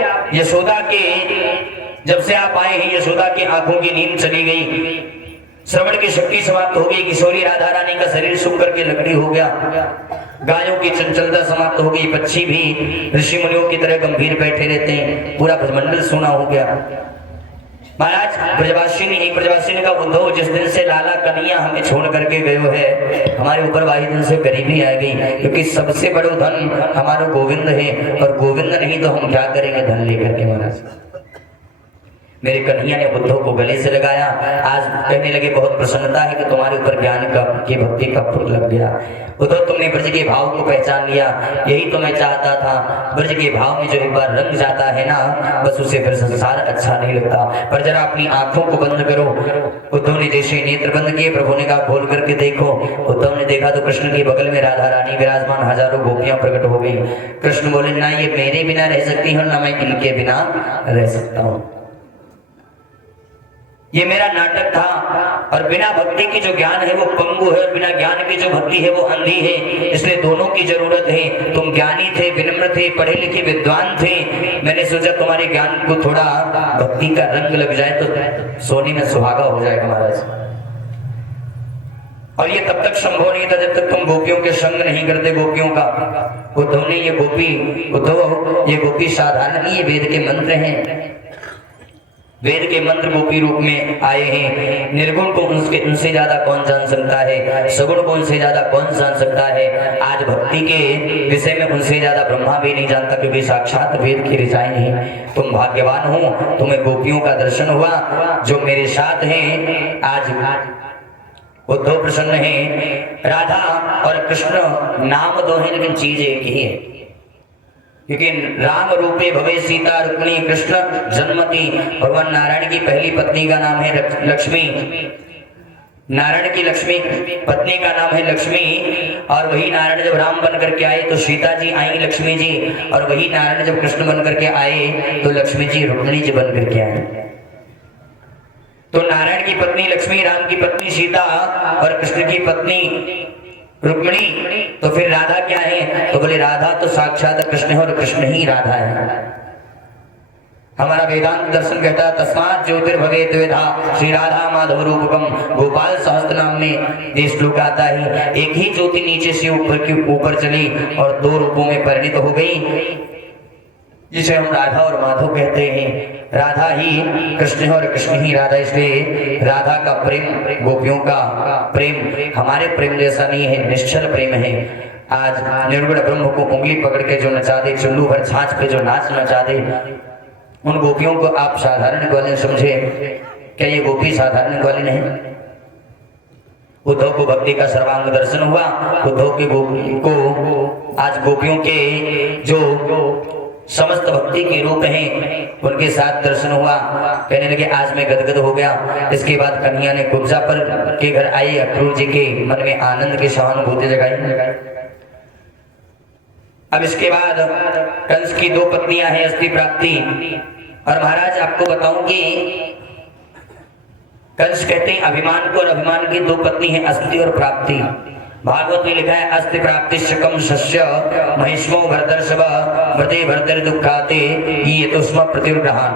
आए हैं यशोदा की आंखों की नींद चली गई, श्रवण की शक्ति समाप्त हो गई, किशोरी राधा रानी का शरीर सूख करके लकड़ी हो गया, गायों की चंचलता समाप्त हो गई, पक्षी भी ऋषि मुनियों की तरह गंभीर बैठे रहते हैं, पूरा ब्रजमंडल सुना हो गया। महाराज ब्रजवासी ने कहा, उद्धव जिस दिन से लाला कन्हैया हमें छोड़ करके गए है, हमारे ऊपर वाही दिन से गरीबी आ गई, क्योंकि सबसे बड़ा धन हमारा गोविंद है, और गोविंद नहीं तो हम क्या करेंगे धन लेकर के। महाराज मेरे कन्हैया ने उद्धव को गले से लगाया। आज कहने लगे, बहुत प्रसन्नता है कि तुम्हारे ऊपर ज्ञान की भक्ति का फूल लग गया। उद्धव तुमने ब्रज के भाव को पहचान लिया, यही तो मैं चाहता था। ब्रज के भाव में जो एक बार रंग जाता है ना, बस उसे फिर संसार अच्छा नहीं लगता। पर जरा अपनी आंखों को बंद करो। उद्धव ने जैसे नेत्र बंद किए, प्रभु ने कहा खोल करके देखो। उद्धव ने देखा तो कृष्ण के बगल में राधा रानी विराजमान, हजारों गोपियां प्रकट हो गई। कृष्ण बोले, ना ये मेरे बिना रह सकती हूँ, ना मैं इनके बिना रह सकता हूँ। ये मेरा नाटक था, और बिना भक्ति की जो ज्ञान है वो पंगु है, और बिना ज्ञान की जो भक्ति है वो अंधी है। इसलिए दोनों की जरूरत है। तुम ज्ञानी थे, विनम्र थे, पढ़े लिखे विद्वान थे, मैंने सोचा तुम्हारे ज्ञान को थोड़ा भक्ति का रंग लग जाए तो सोने में सुहागा हो जाएगा। महाराज और ये तब तक संभव नहीं था जब तक तुम गोपियों के संग नहीं करते। गोपियों का उद्धव ने ये गोपी साधारण नहीं, ये वेद के मंत्र हैं। वेद के मंत्र गोपी रूप में आए हैं। निर्गुण को उनसे ज्यादा कौन जान सकता है, सगुण को उनसे ज्यादा कौन जान सकता है। आज भक्ति के विषय में उनसे ज्यादा ब्रह्मा भी नहीं जानता, क्योंकि साक्षात वेद की ऋचाएं हैं। तुम भाग्यवान हो, तुम्हें गोपियों का दर्शन हुआ जो मेरे साथ हैं। आज उद्धव प्रसन्न है। राधा और कृष्ण नाम दो हैं, लेकिन चीज एक ही है। क्योंकि राम रूपे भवे सीता रुक्मिणी कृष्ण जन्मति। भगवान नारायण की पहली पत्नी का नाम है लक्ष्मी। नारायण की लक्ष्मी पत्नी का नाम है लक्ष्मी। और वही नारायण जब राम बन करके आए तो सीता जी आई लक्ष्मी जी, और वही नारायण जब कृष्ण बन करके आए तो लक्ष्मी जी रुक्मिणी जी बन करके आए। तो नारायण की पत्नी लक्ष्मी, राम की पत्नी सीता और कृष्ण की पत्नी रुक्मिणी। तो फिर राधा क्या है? तो बोले राधा तो साक्षात कृष्ण है, और कृष्ण ही राधा है। हमारा वेदांत दर्शन कहता है तस्मात् ज्योतिर्भवेत् द्विधा श्री राधा माधव रूपकम। गोपाल सहस्त्र नाम में ये श्लोक आता है। एक ही ज्योति नीचे से ऊपर चली और 2 रूपों में परिणित हो गई, जिसे हम राधा और माधव कहते हैं। राधा ही कृष्ण है और कृष्ण ही राधा। इसलिए राधा का प्रेम, गोपियों का प्रेम हमारे प्रेम जैसा नहीं है, निश्चल प्रेम है। आज निर्गुण ब्रह्म को उंगली पकड़ के जो नचा दे, चुल्लू भर छाछ पे जो नाच नचा दे, उन गोपियों को आप साधारण ग्वालिन समझे। क्या ये गोपी साधारण ग्वालिन है? उद्धव को भक्ति का सर्वांग दर्शन हुआ। उद्धव के को आज गोपियों के जो समस्त भक्ति के रूप हैं उनके साथ दर्शन हुआ। कहने लगे आज मैं गदगद हो गया। इसके बाद कन्हैया ने कुब्जा पर के घर आई अक्रूर जी के मन में आनंद की सहानुभूति जगाई। अब इसके बाद कंस की दो पत्नियां हैं अस्थि प्राप्ति। और महाराज आपको बताऊं कि कंस कहते हैं अभिमान को, और अभिमान की दो पत्नी है अस्थि और प्राप्ति। भागवत में लिखा है अस्थि प्राप्ति शकम शस्य महिष्मो भरतर्षभ मृते भरतर दुखाते ये तो स्म प्रतिग्रहण।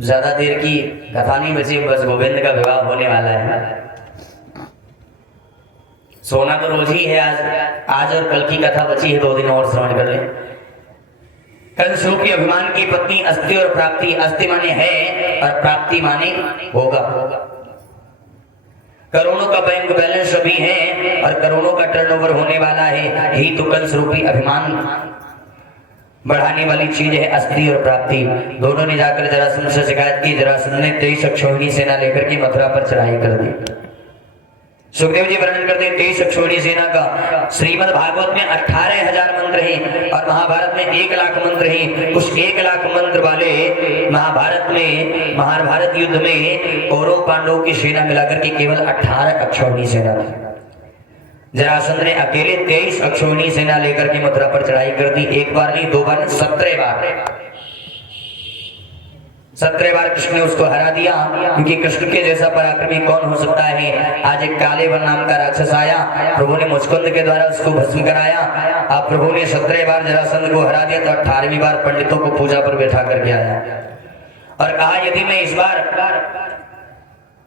ज्यादा देर की कथा नहीं बची, बस गोविंद का विवाह होने वाला है। सोना तो रोज ही है, आज और कल की कथा बची है, 2 दिन और श्रवण कर ले। कंस रूपी अभिमान की पत्नी अस्थि और प्राप्ति। अस्थि माने है और प्राप्ति माने होगा। करोड़ों का बैंक बैलेंस अभी है और करोड़ों का टर्नओवर होने वाला है। यही तो कंस रूपी अभिमान बढ़ाने वाली चीज है अस्थि और प्राप्ति। दोनों ने जाकर जरासंध से शिकायत की। जरासंध ने 23 अक्षौहिणी सेना लेकर के मथुरा पर चढ़ाई कर दी। सुखदेव जी वर्णन करते हैं 23 अक्षौहिणी सेना का। श्रीमद् भागवत में 18,000 मंत्र हैं और महाभारत में 1 लाख मंत्र हैं। उस 1 लाख मंत्र वाले महाभारत युद्ध में कौरव पांडवों की सेना मिलाकर के केवल 18 अक्षौहिणी सेना थी। जरासंध ने अकेले 23 अक्षौहिणी सेना लेकर के मथुरा पर चढ़ाई कर दी। 1 बार नहीं, 2 बार नहीं, 17 बार। 17 बार कृष्ण ने उसको हरा दिया, क्योंकि कृष्ण के जैसा पराक्रमी कौन हो सकता है। आज एक कालेवन नाम का राक्षस आया, प्रभु ने मुचकुंद के द्वारा उसको भस्म कराया। अब प्रभु ने 17 बार जरासंध को हरा दिया, तो 18वीं बार पंडितों को पूजा पर बैठा करके आया और कहा यदि मैं इस बार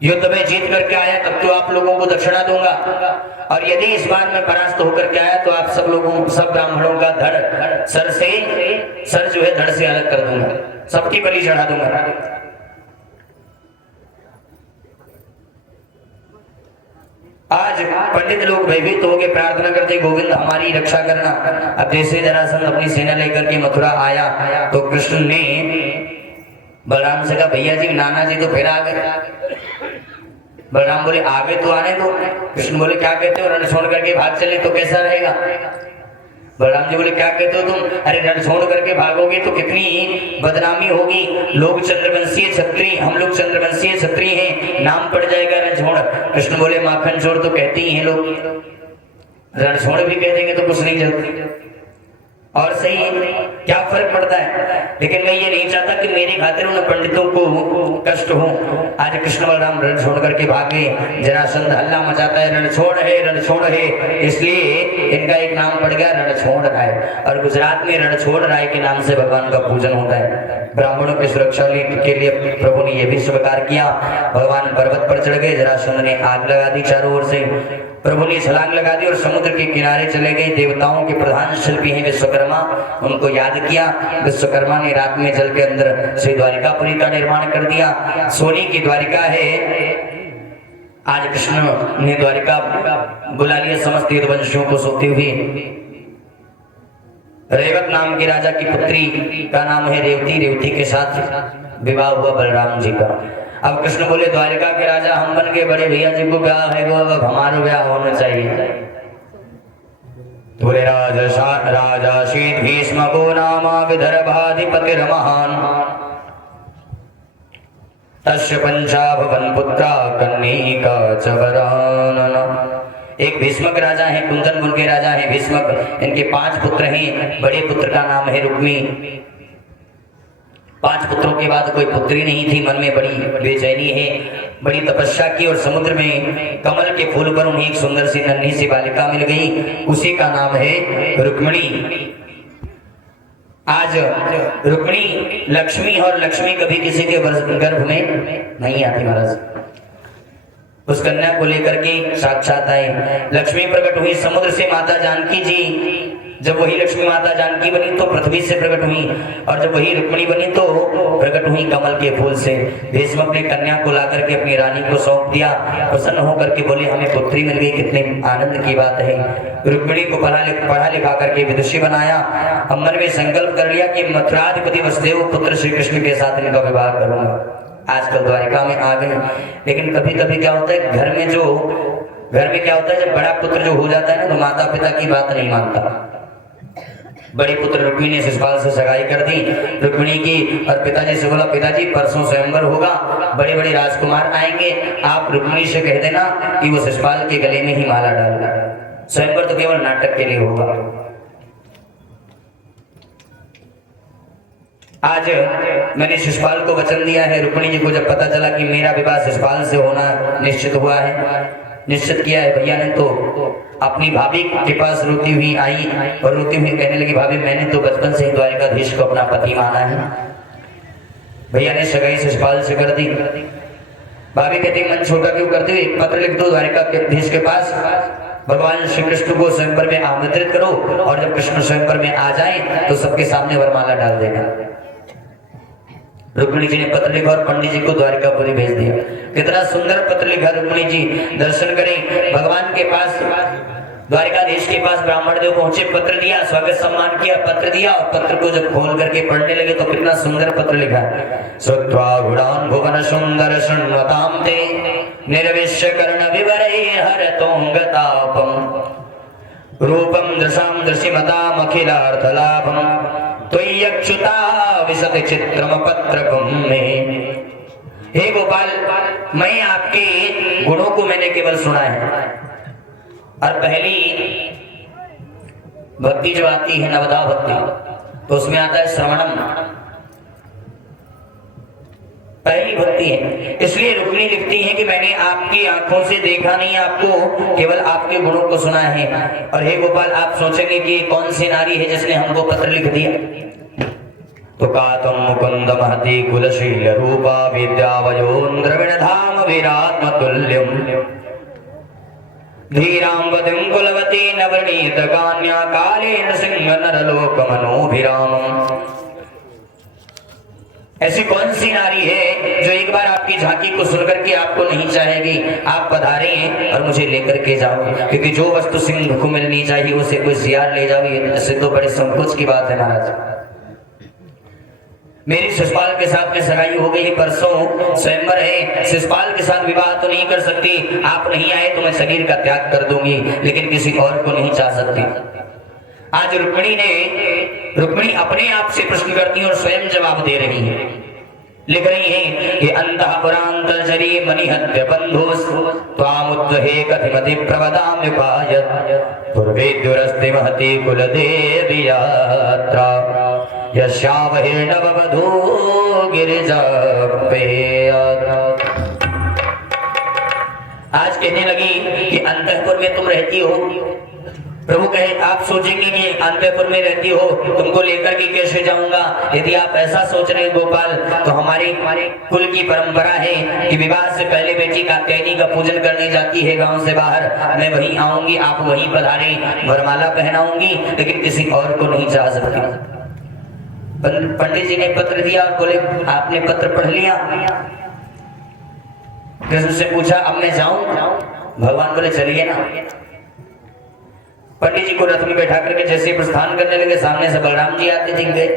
युद्ध में जीत करके आया तब तो आप लोगों को दक्षिणा दूंगा, और यदि इस बार में परास्त होकर के आया तो आप सब ब्राह्मणों का धड़ सर जो है धड़ से अलग कर दूंगा, सबकी बलि चढ़ा दूंगा। आज पंडित लोग भयभीत हो गए, प्रार्थना करते गोविंद हमारी रक्षा करना। अब जैसे जरासंध अपनी सेना लेकर के मथुरा आया तो कृष्ण ने बलराम से कहा भैया जी नाना जी तो फिर आ गए। बलराम बोले आगे तो आने दो। कृष्ण बोले क्या कहते हो, रण छोड़ करके भाग चले तो कैसा रहेगा। बलराम जी बोले क्या कहते हो तुम, अरे रण छोड़ करके भागोगे तो कितनी बदनामी होगी। लोग चंद्रवंशीय क्षत्रिय, हम लोग चंद्रवंशीय क्षत्रिय हैं, नाम पड़ जाएगा रण छोड़। कृष्ण बोले माखन छोड़ तो कहते ही हैं लोग, रण छोड़ भी कह देंगे तो कुछ नहीं चलती। और सही है, क्या फर्क पड़ता है। लेकिन मैं ये नहीं चाहता कि मेरी खातिर उन पंडितों को कष्ट हो। आज कृष्ण बलराम रण छोड़ करके भागे। जरासंध हल्ला मचाता है रण छोड़ है, इसलिए इनका एक नाम पड़ गया रणछोड़ राय। और गुजरात में रणछोड़ राय के नाम से भगवान का पूजन होता है। ब्राह्मणों की सुरक्षा के लिए प्रभु ने यह भी स्वीकार किया। भगवान पर्वत पर चढ़ गए, जरासंध ने आग लगा दी चारों ओर से। प्रभु ने छलांग लगा दी और समुद्र के किनारे चले गए। देवताओं के प्रधान शिल्पी हैं विश्वकर्मा, उनको याद किया। विश्वकर्मा ने रात में जल के अंदर श्री द्वारिकापुरी का निर्माण कर दिया। सोने की द्वारिका है। आज कृष्ण ने द्वारिका बुला लिया समस्त यदुवंशियों को सोते हुए। रेवत नाम के राजा की पुत्री का नाम है रेवती। रेवती के साथ विवाह हुआ बलराम जी का। अब कृष्ण बोले द्वारिका के राजा हम बन के बड़े भैया जी को ब्याह है, वो अब हमारा ब्याह होना चाहिए। बोले राजा शीत भीष्म को नामा विदर्भाधिपतिर्महान तस्य पंचा भवन पुत्रा कन्निका चवरानन। एक भीष्मक राजा है, कुंदन कुल के राजा है भीष्मक। इनके 5 पुत्र हैं। बड़े पुत्र का नाम है रुक्मी। 5 पुत्रों के बाद कोई पुत्री नहीं थी। मन में बड़ी बेचैनी है। बड़ी तपस्या की और समुद्र में कमल के फूल पर उन्हें एक सुंदर सी नन्ही सी बालिका मिल गई। उसी का नाम है रुक्मिणी। आज रुक्मिणी लक्ष्मी, और लक्ष्मी कभी किसी के गर्भ में नहीं आती महाराज। उस कन्या को लेकर के साक्षात आए। लक्ष्मी प्रकट हुई समुद्र से माता जानकी जी। जब वही लक्ष्मी माता जानकी बनी तो पृथ्वी से प्रकट हुई, और जब वही रुक्मिणी बनी तो प्रकट हुई कमल के फूल से। भीष्म ने कन्या को लाकर के अपनी रानी को सौंप दिया। प्रसन्न होकर के बोले हमें पुत्री मिल गई, कितने आनंद की बात है। रुक्मिणी को पढ़ा लिखा करके विदुषी बनाया। मन में संकल्प कर लिया कि मथुराधिपति वसुदेव पुत्र श्री कृष्ण के साथ इनका विवाह करूंगा। आजकल द्वारिका में आ गए। लेकिन कभी कभी क्या होता है, घर में क्या होता है, जब बड़ा पुत्र जो हो जाता है ना, तो माता पिता की बात नहीं मानता। बड़े पुत्र रुक्मिणी ने शिशुपाल से सगाई कर दी रुक्मिणी की, और पिताजी से बोला, पिताजी परसों स्वयंवर होगा, बड़े बड़े राजकुमार आएंगे, आप रुक्मिणी से कह देना कि वो शिशुपाल के गले में ही माला डालना। स्वयंवर तो केवल नाटक के लिए होगा। आज मैंने शिशुपाल को वचन दिया है। रुक्मिणी जी को जब पता चला कि मेरा विवाह शिशुपाल से होना निश्चित हुआ है, निश्चित किया है भैया ने, तो अपनी भाभी के पास रोती हुई आई और रोती हुई कहने लगी, भाभी मैंने तो बचपन से ही द्वारिकाधीश को अपना पति माना है। भैया ने सगाई शिशुपाल से कर दी। भाभी कहती, मन छोटा क्यों करते हो, एक पत्र लिख दो द्वारिकाधीश के पास, भगवान श्री कृष्ण को स्वयंवर में आमंत्रित करो, और जब कृष्ण स्वयंवर में आ जाए तो सबके सामने वरमाला डाल देना। रुक्मिणी जी ने पत्र लिखा और पंडित जी को द्वारिकापुरी भेज दिया। कितना सुंदर पत्र लिखा रुक्मिणी जी, दर्शन करें भगवान के पास, द्वारिकाधीश के पास ब्राह्मण देव पहुंचे, पत्र दिया, स्वागत सम्मान किया, पत्र दिया, और पत्र को जब खोल करके पढ़ने लगे तो कितना सुंदर पत्र लिखा। श्रुत्वा गुणान् भुवन सुंदर शृण्वतां ते निर्विश्य कर्ण विवरे हरतोंगतापम रूपम दृशां दृशिमताम् अखिलार्थलाभम त्वय्यच्युता विशति चित्रम पत्रकम में। हे गोपाल, मैं आपके गुणों को मैंने केवल सुना है, और पहली भक्ति जो आती है नवदा भक्ति, तो उसमें आता है श्रवणम, पहली भक्ति है। इसलिए रुक्मिणी लिखती है कि मैंने आपकी आंखों से देखा नहीं, आपको केवल आपके गुणों को सुना है। और हे गोपाल, आप सोचेंगे कि कौन सी नारी है जिसने हमको पत्र लिख दिया, तो कातम मुकुंद महती कुलशील रूपा विद्यावयों द्रविण धाम विरात्मतुल्यम धीरांवतीं कुलवती नवनीत कान्या कालेन सिंह नरलोक मनोभिरामम। ऐसी कौन सी नारी है जो एक बार आपकी झांकी को सुनकर के आपको नहीं चाहेगी। आप पधारे हैं और मुझे लेकर के जाओ, क्योंकि जो वस्तु सिंह को मिलनी चाहिए उसे कोई सियार ले जाओ, इससे तो बड़े संकोच की बात है महाराज। मेरी शिशुपाल के साथ में सगाई हो गई, परसों स्वयंवर है, शिशुपाल के साथ विवाह तो नहीं कर सकती, आप नहीं आए तो मैं शरीर का त्याग कर दूंगी, लेकिन किसी और को नहीं चाह सकती। आज रुक्मिणी अपने आप से प्रश्न करती है और स्वयं जवाब दे रही है, लिख रही है कि अंतःपुरांतर्जरी मनिहत्य बंधुस् त्वामुद्वहे कथिमति प्रवदाम्युपायत् पूर्वे दुरस्ति महति कुलदेवी यात्रा यस्यावहिर्नववधू गिरिजापेयात्। आज कहने लगी कि अंतःपुर में तुम रहती हो। प्रभु कहे, आप सोचेंगे कि अंतःपुर में रहती हो, तुमको लेकर के कैसे जाऊंगा। यदि आप ऐसा सोच रहे गोपाल, तो हमारे कुल की परंपरा है कि विवाह से पहले बेटी कात्यायनी का पूजन करने जाती है गांव से बाहर। मैं वहीं आऊंगी, आप वहीं पधारे, वरमाला पहनाऊंगी, लेकिन किसी और को नहीं चाह सकती। पंडित जी ने पत्र दिया और बोले, आपने पत्र पढ़ लिया? कृष्ण से पूछा, अब मैं जाऊं? भगवान बोले, चलिए ना। पंडित जी को रथ में बैठा करके जैसे प्रस्थान करने लगे, सामने से बलराम जी आते दिख गए।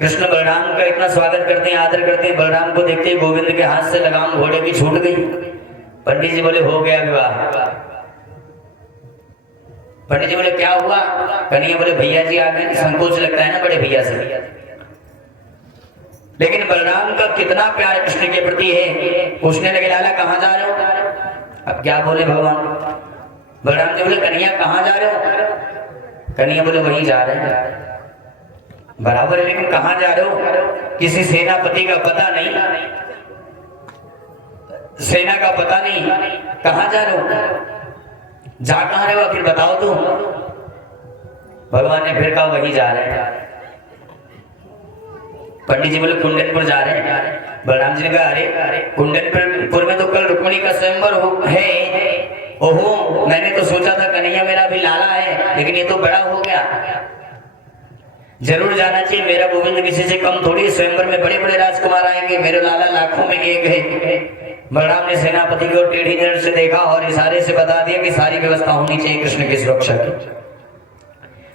कृष्ण बलराम का इतना स्वागत करते हैं, आदर करते हैं। बलराम को देखते ही गोविंद के हाथ से लगाम घोड़े की छूट गई। पंडित जी बोले, हो गया विवाह। पंडित जी बोले, क्या हुआ? कन्हैया बोले, भैया जी आ गए। संकोच लगता है ना बड़े भैया से, लेकिन बलराम का कितना प्यार कृष्ण के प्रति है। पूछने लगे, लाला कहाँ जा रहे हो? अब क्या बोले भगवान? बलराम जी बोले, कन्हैया कहाँ जा रहे हो? कन्हैया बोले, वहीं जा रहे हैं। बराबर है, लेकिन कहाँ जा रहे हो? किसी सेनापति का पता नहीं, सेना का पता नहीं, कहाँ जा रहे हो? जा कहाँ रहे हो आखिर बताओ तो। भगवान ने फिर कहा, वहीं जा रहे हैं। पंडित जी बोले, कुंडनपुर जा रहे हैं। बलराम जी ने कहा, अरे कुंडनपुर में तो कल रुक्मिणी का स्वयंवर है। ओहो, मैंने तो सोचा था कन्हैया मेरा भी लाला है, लेकिन ये तो बड़ा हो गया। जरूर जाना चाहिए, मेरा गोविंद किसी से कम थोड़ी। स्वयंवर में बड़े बड़े राजकुमार आएंगे, मेरे लाला लाखों में एक है। बलराम ने सेनापति को टेढ़ी नजर से देखा और इशारे से बता दिया कि सारी व्यवस्था होनी चाहिए कृष्ण की सुरक्षा की।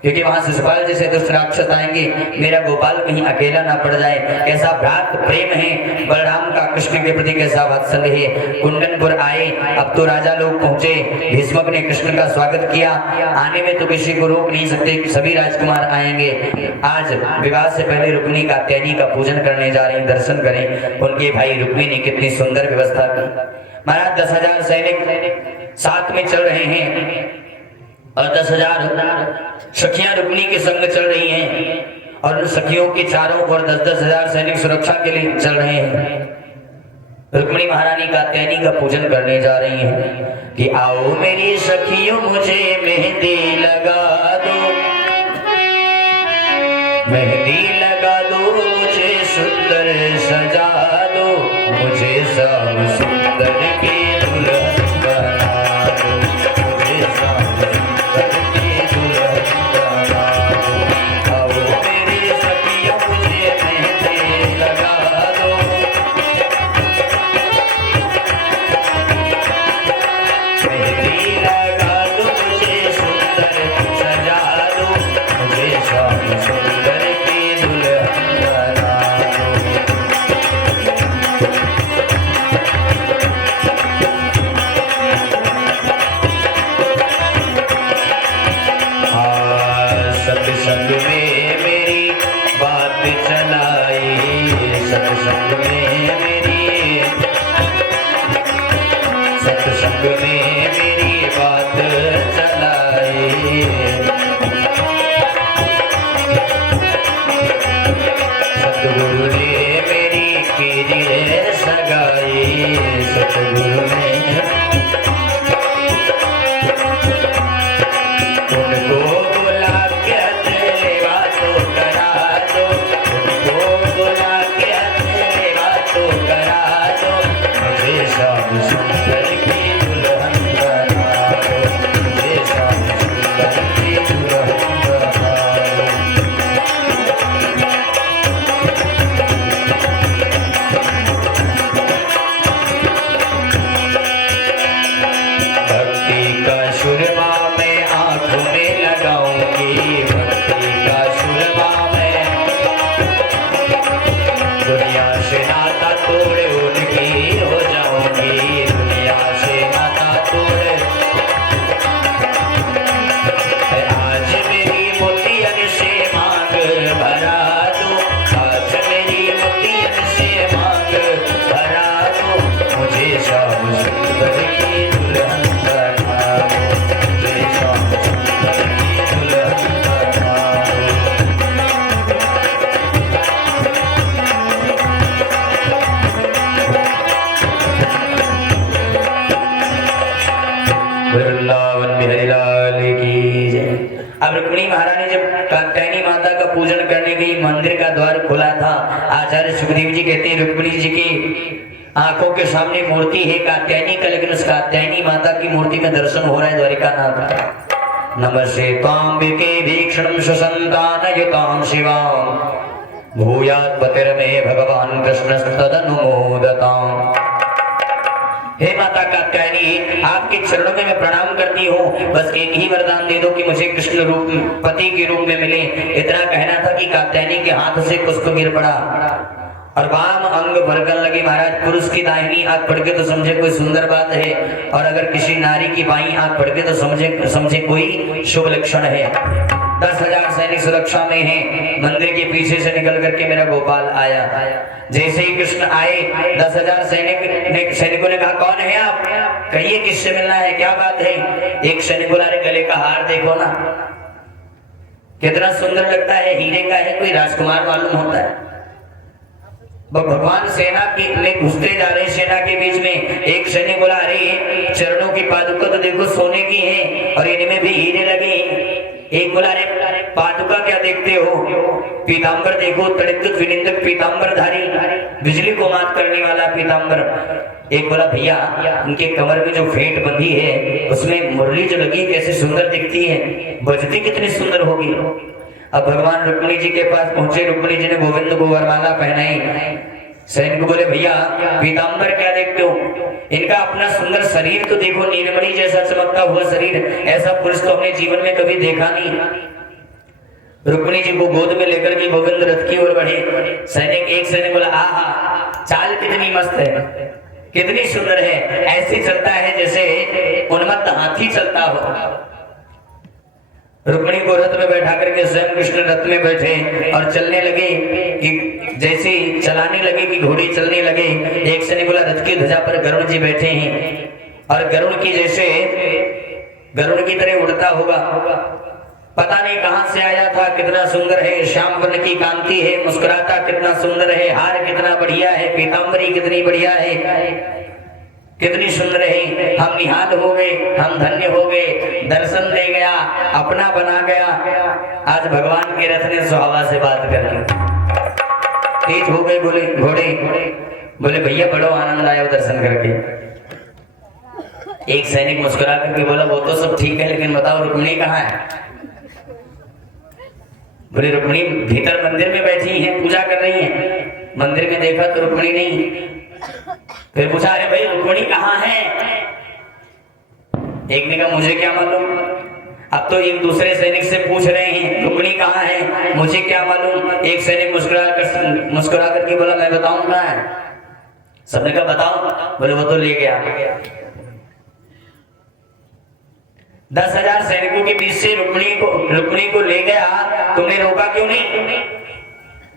क्योंकि वहां शिशुपाल जैसे दुष्ट राक्षस आएंगे, मेरा गोपाल कहीं अकेला ना पड़ जाए। कैसा भ्रात प्रेम है बलराम का कृष्ण के प्रति, कैसा वात्सल्य है। कुंदनपुर आए, अब तो राजा लोग पहुंचे। भीष्मक ने कृष्ण का स्वागत किया। आने में तो किसी को रोक नहीं सकते कि सभी राजकुमार आएंगे। आज विवाह से पहले रुक्मिणी कात्यायनी का पूजन करने जा रहे हैं, दर्शन करें। उनके भाई रुक्मिणी ने कितनी सुंदर व्यवस्था की। महाराज 10,000 सैनिक साथ में चल रहे हैं और 10,000 सखियां रुक्मिणी के संग चल रही हैं और उन सखियों के चारों ओर 10,000 सैनिक सुरक्षा के लिए चल रहे हैं। रुक्मिणी महारानी कात्यायनी का पूजन करने जा रही हैं कि आओ मेरी सखियों मुझे मेहंदी लगा दो, मेहंदी लगा दो, मुझे सुंदर सजा दो, मुझे सब सुंदर की दुल्हन बना दो, मुझे सब सुंदर की दुल्हन बना दो। आओ मेरी सखियों मुझे मेहंदी लगा दो, मेहंदी लगा दो, मुझे सुंदर सजा दो, मुझे सब सुंदर की दुल्हन बना दो। सत्संग में मेरी बात चलाई, सत्संग में मेरी, सत्संग में मेरी बात चलाई, सतगुरु ने मेरी कीरी सगाई, सतगुरु ने उनको बुला के अकेले बातों करा दो, उनको बुला के अकेले बातों करा दो, मुझे सब सुंदर की दुल्हन बना दो, मुझे सब सुंदर की दुल्हन बना दो। भक्ति का सुरमा मैं आंखों में लगाऊंगी, भक्ति का सुरमा मैं दुनिया से नाता तोड़ उनकी हो जाऊंगी, दुनिया से नाता तोड़। आज मेरी मोतियन से मांग भरा दो, आज मेरी मोतियन से मांग भरा दो, मुझे सब सुंदर की दुल्हन बना दो, मुझे सब सुंदर की दुल्हन बना दो। वृंदावन बिहारी लाल की जय। अब रुक्मिणी महारानी जब कात्यायनी माता का पूजन करने गई, मंदिर का द्वार खुला था। आचार्य सुखदेव जी कहते हैं रुक्मिणी जी की आंखों के सामने मूर्ति है कात्यायनी का, लेकिन उस कात्यायनी माता की मूर्ति में दर्शन हो रहा है द्वारिकानाथ। नमस्ते त्वाम्बिके भीक्षणं सुसंतानयुतां शिवां, भूयात् पतिर्मे भगवान कृष्णस्तदनुमोदताम्। हे माता कात्यायनी, आपके चरणों में मैं प्रणाम करती हूँ। बस एक ही वरदान दे दो कि मुझे कृष्ण रूप पति के रूप में मिले। इतना कहना था कि कात्यायनी के हाथ से पुष्प गिर पड़ा और वाम अंग भड़कने लगी। महाराज, पुरुष की दाहिनी आंख भड़के तो समझे कोई सुंदर बात है, और अगर किसी नारी की बाईं आंख भड़के तो समझे कोई शुभ लक्षण है। 10,000 सैनिक सुरक्षा में हैं। मंदिर के पीछे से निकल करके मेरा गोपाल आया। जैसे ही कृष्ण आए, 10,000 सैनिकों ने कहा, कौन है आप? कहिए किससे मिलना है, क्या बात है? एक सैनिक बोला, अरे गले का हार देखो ना, कितना सुंदर लगता है, हीरे का है, कोई राजकुमार मालूम होता है। भगवान सेना की में घुसते जा रहे सेना के बीच में। एक सैनिक बोला, अरे चरणों की पादुका तो देखो सोने की है और इनमें भी हीरे लगे। एक बोला, अरे पादुका क्या देखते हो, पीतांबर देखो, तड़ित विनिंदक पीतांबरधारी, बिजली को मात करने वाला पीतांबर। एक बोला, भैया उनके कमर में जो फेंट बंधी है उसमें मुरली जो लगी कैसे सुंदर दिखती है, बजती कितनी सुंदर होगी। अब भगवान रुक्मिणी जी के पास पहुंचे। रुक्मिणी जी ने गोविंद को वरमाला पहनाई। सैनिक बोले, भैया पीतांबर क्या देखते हो, इनका अपना सुंदर शरीर तो देखो, नीलमणि जैसा चमकता हुआ शरीर, ऐसा पुरुष तो हमने जीवन में कभी देखा नहीं। रुक्मिणी जी को गोद में लेकर के गोविंद रथ की ओर बढ़े। एक सैनिक बोला, आहा, चाल कितनी मस्त है, कितनी सुंदर है, ऐसे चलता है जैसे उन्मत्त हाथी चलता हो। रुक्मिणी को रथ में बैठा करके स्वयं कृष्ण रथ में बैठे और चलने लगे कि जैसे चलाने लगे कि घोड़ी चलने लगे। एक सैनिक बोला, रथ की ध्वजा पर गरुड़ जी बैठे हैं और गरुड़ की जैसे गरुड़ की तरह उड़ता होगा, पता नहीं कहां से आया था, कितना सुंदर है, श्याम वर्ण की कांति है, मुस्कुराता कितना सुंदर है, हार कितना बढ़िया है, पीतांबरी कितनी बढ़िया है, कितनी सुंदर है। हम निहाल हो गए, हम धन्य हो गए, दर्शन दे गया, अपना बना गया। आज भगवान के रथ ने सुहावा से बात कर ली, तेज हो गए बोले घोड़े। बोले भैया बड़ो आनंद आया दर्शन करके। एक सैनिक मुस्कुरा करके बोला, वो तो सब ठीक है, लेकिन बताओ रुक्मिणी कहाँ है? बोले रुक्मिणी भीतर मंदिर में बैठी हैं, पूजा कर रही हैं। मंदिर में देखा तो रुक्मिणी नहीं। फिर पूछा, अरे भाई रुक्मिणी कहाँ है? एक ने कहा, मुझे क्या मालूम। अब तो एक दूसरे सैनिक से पूछ रहे हैं रुक्मिणी कहाँ है, मुझे क्या मालूम। एक सैनिक मुस्कुरा करके बोला, मैं बताऊं कहाँ है। सबने कहा बताओ। बोले वो तो ले गया। 10,000 सैनिकों के बीच से रुक्मिणी को ले गया, तुमने रोका क्यों नहीं?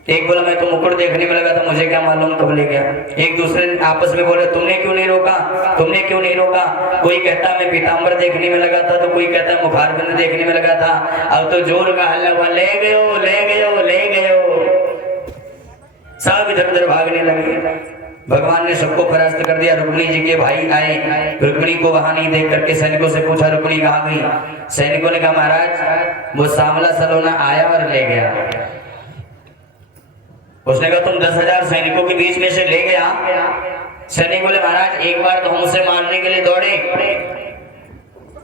एक बोला, मैं तो मुकुट देखने में लगा था, मुझे क्या मालूम कब ले गया। एक दूसरे आपस में बोले, तुमने क्यों नहीं रोका, तुमने क्यों नहीं रोका। कोई कहता मैं पीतांबर देखने में लगा था, तो कोई कहता मुखारबिंद देखने में लगा था। अब तो जोर का हल्ला हुआ, ले गयो ले गयो ले गयो। सब इधर उधर भागने लगे। भगवान ने सबको परास्त कर दिया। रुक्मिणी जी के भाई आए, रुक्मिणी को वहां नहीं देख करके सैनिकों से पूछा, रुक्मिणी कहाँ गई? सैनिकों ने कहा, महाराज वो सांवला सलोना आया और ले गया। उसने कहा, तुम 10,000 सैनिकों के बीच में से ले गया? सैनिक बोले, महाराज एक बार तो हमसे मारने के लिए दौड़े,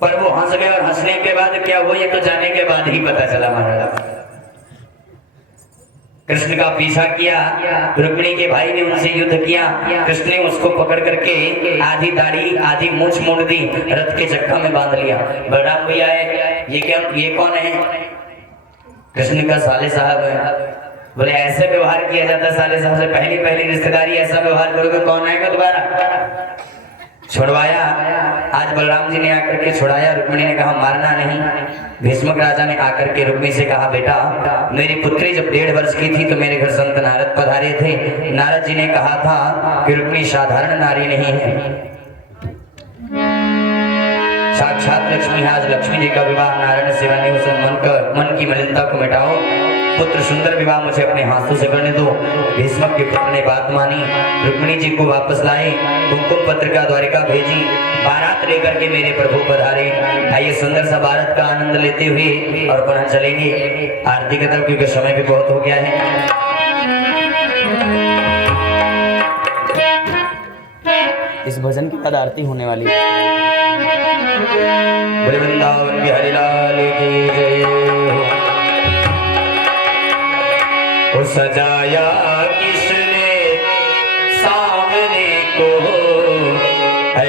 पर वो हंस गए और हंसने के बाद क्या हुआ ये तो जाने के बाद ही पता चला। महाराज कृष्ण का पीछा किया, रुक्मिणी के भाई ने उनसे युद्ध किया। कृष्ण ने उसको पकड़ करके आधी दाढ़ी आधी मूंछ मोड़ दी, रथ के चक्का में बांध लिया। बलराम भैया है, ये कौन है? कृष्ण का साले साहब है। बोले ऐसे व्यवहार किया जाता साले साहब से, पहली रिश्तेदारी, ऐसा व्यवहार करोगे कौन आएगा दोबारा? छुड़वाया। आज बलराम जी ने आकर के छुड़ाया। रुक्मिणी ने कहा मारना नहीं। भीष्मक राजा ने आकर के रुक्मिणी से कहा, बेटा मेरी पुत्री जब 1.5 वर्ष की थी तो मेरे घर संत नारद पधारे थे। नारद जी ने कहा था कि रुक्मिणी साधारण नारी नहीं है, साक्षात लक्ष्मी है। आज लक्ष्मी जी का विवाह नारायण सेवा ने उसे मन की मलिनता को मिटाओ, पुत्र सुंदर विवाह मुझे अपने हाथों से करने दो। भीष्मक के पुत्र ने बात मानी, रुक्मिणी जी को वापस लाए, कुमकुम पत्रिका द्वारिका भेजी, बारात लेकर के मेरे प्रभु पधारे। आइए सुंदर सा बारात का आनंद लेते हुए और पुनः चलेंगे आरती की तरफ, क्योंकि समय भी बहुत हो गया है। इस भजन के बाद आरती होने वाली है। वृंदावन बिहारी लाल की जय हो। सजाया किसने सांवरे को,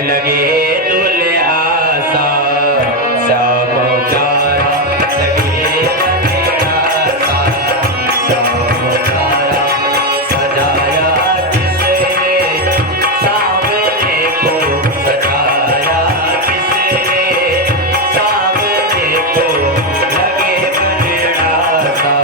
लगे दुल्हे आसा सब तारा, लगे आसा सब तारा। सजाया किसने सांवरे को, सजाया किसने सांवरे को, लगे दुल्हे आसा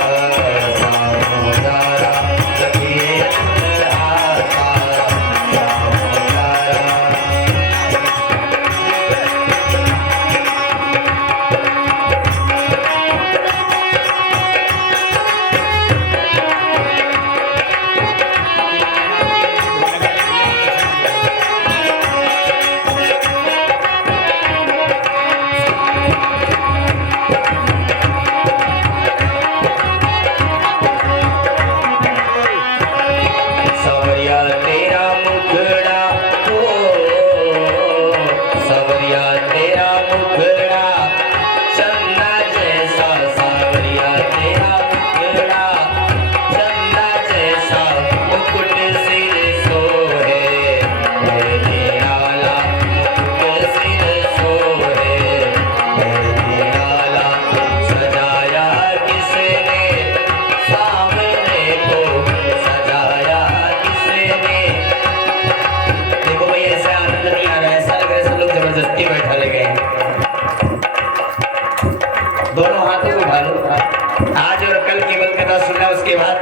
उसके बाद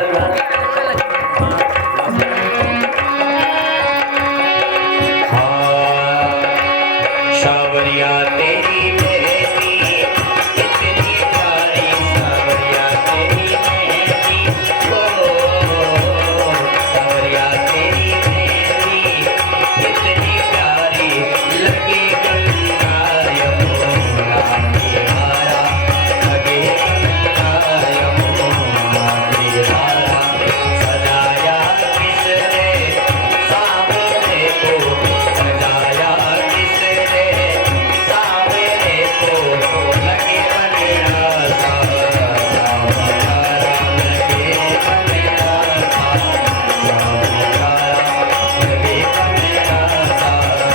सावरिया तेरी मेहंदी इतनी प्यारी, सावरिया तेरी मेहंदी, ओ सावरिया तेरी मेहंदी इतनी प्यारी, लगे गंगा यमुना किनारा, लगे गंगा यमुना किनारा, सजाया किसने सावरे को, सजाया किसने सावरे को, लगे बनेरा सावरा, लगे बनेरा सावरा, लगे बनेरा सावरा।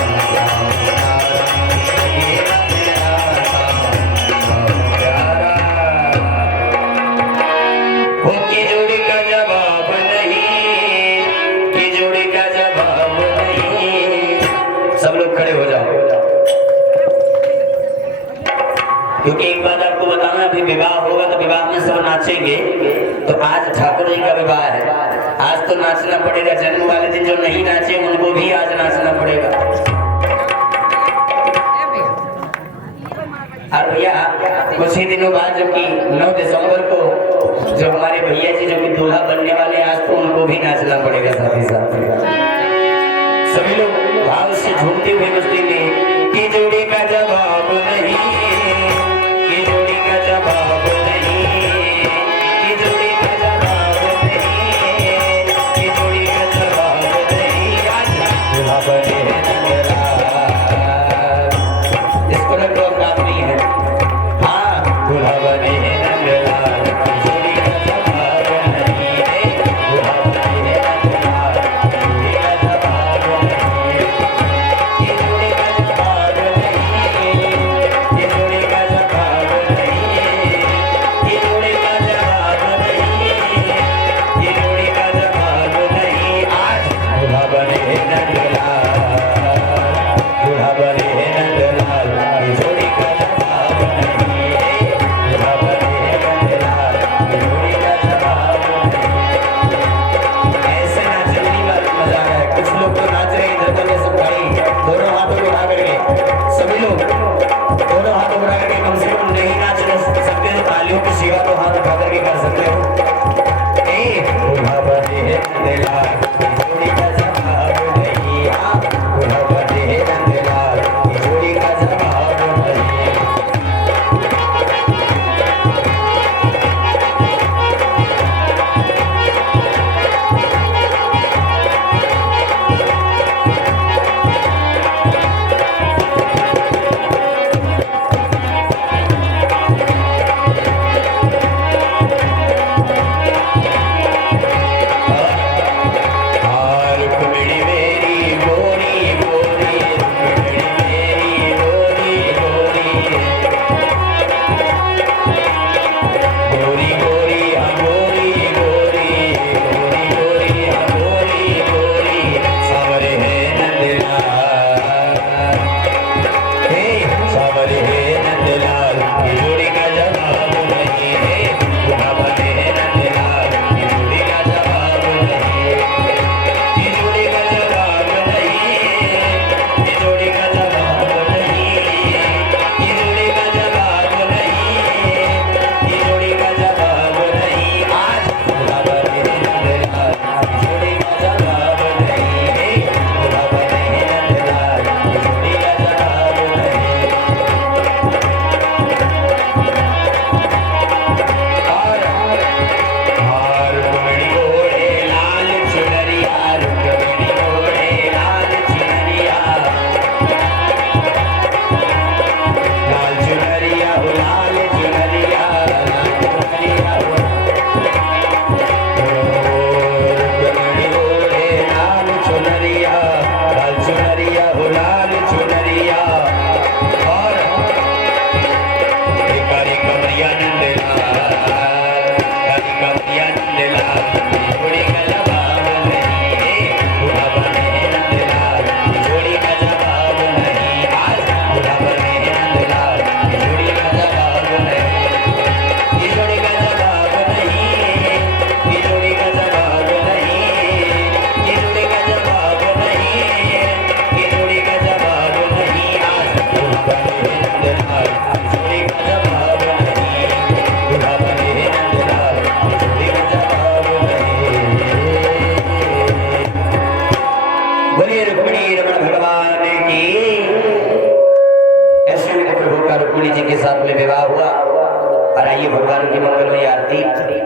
की जोड़ी का जवाब नहीं, की जोड़ी का जवाब नहीं। सब लोग खड़े हो जाओ, क्योंकि एक बात आपको बताना, फिर विवाह होगा तो विवाह में सब नाचेंगे। तो आज ठाकुर जी का विवाह है, आज तो नाचना पड़ेगा। जन्म वाले दिन जो नहीं नाचे उनको भी आज नाचना पड़ेगा। और भैया कुछ ही दिनों बाद जो कि 9 दिसंबर को जो हमारे भैया जी जो कि दूल्हा बनने वाले आज, तो उनको भी नाचना पड़ेगा साथ ही साथ। सभी लोग भाव से झूमते हुए मस्ती में, की जोड़ी का जवाब नहीं, की जोड़ी का जवाब नहीं, की जोड़ी का जवाब नहीं, की जोड़ी का जवाब नहीं। आज दूल्हा बने मेरा, इसको ना लोग गाते नहीं है। हाँ दूल्हा बने मेरा, की जोड़ी का जवाब नहीं है, दूल्हा बने मेरा, जोड़ी का जवाब नहीं, की जोड़ी का जवाब नहीं, की जोड़ी का जवाब नहीं। आरती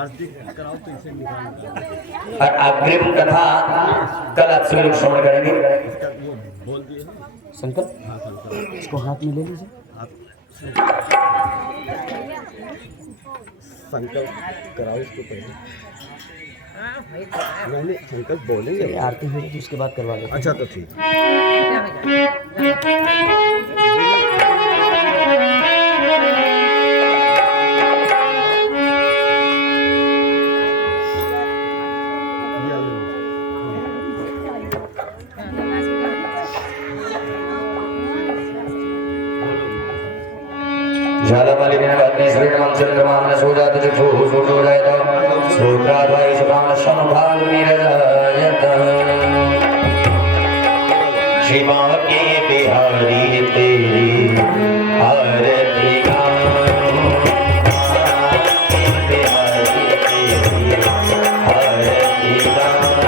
आरती कराओ तो इसे निकाल और अग्रिम कथा कल आप सभी लोग श्रवण करेंगे। इसका वो बोल दिए ना संकल्प हाँ संकल्प इसको हाथ में ले लीजिए। आप संकल्प कराओ इसको पहले नहीं संकल्प बोलेंगे आरती हो तो उसके बाद करवा लो। अच्छा तो ठीक ज्वालामालिनी अग्नि श्रीणमं चन्द्रमां सोजात चक्षुः सूर्योदयः श्रोत्राद्वै शुभांशमुखाग्निरजायत शिवा के बिहारी तेरी आरती गाऊं के बिहारी तेरी आरती गाऊं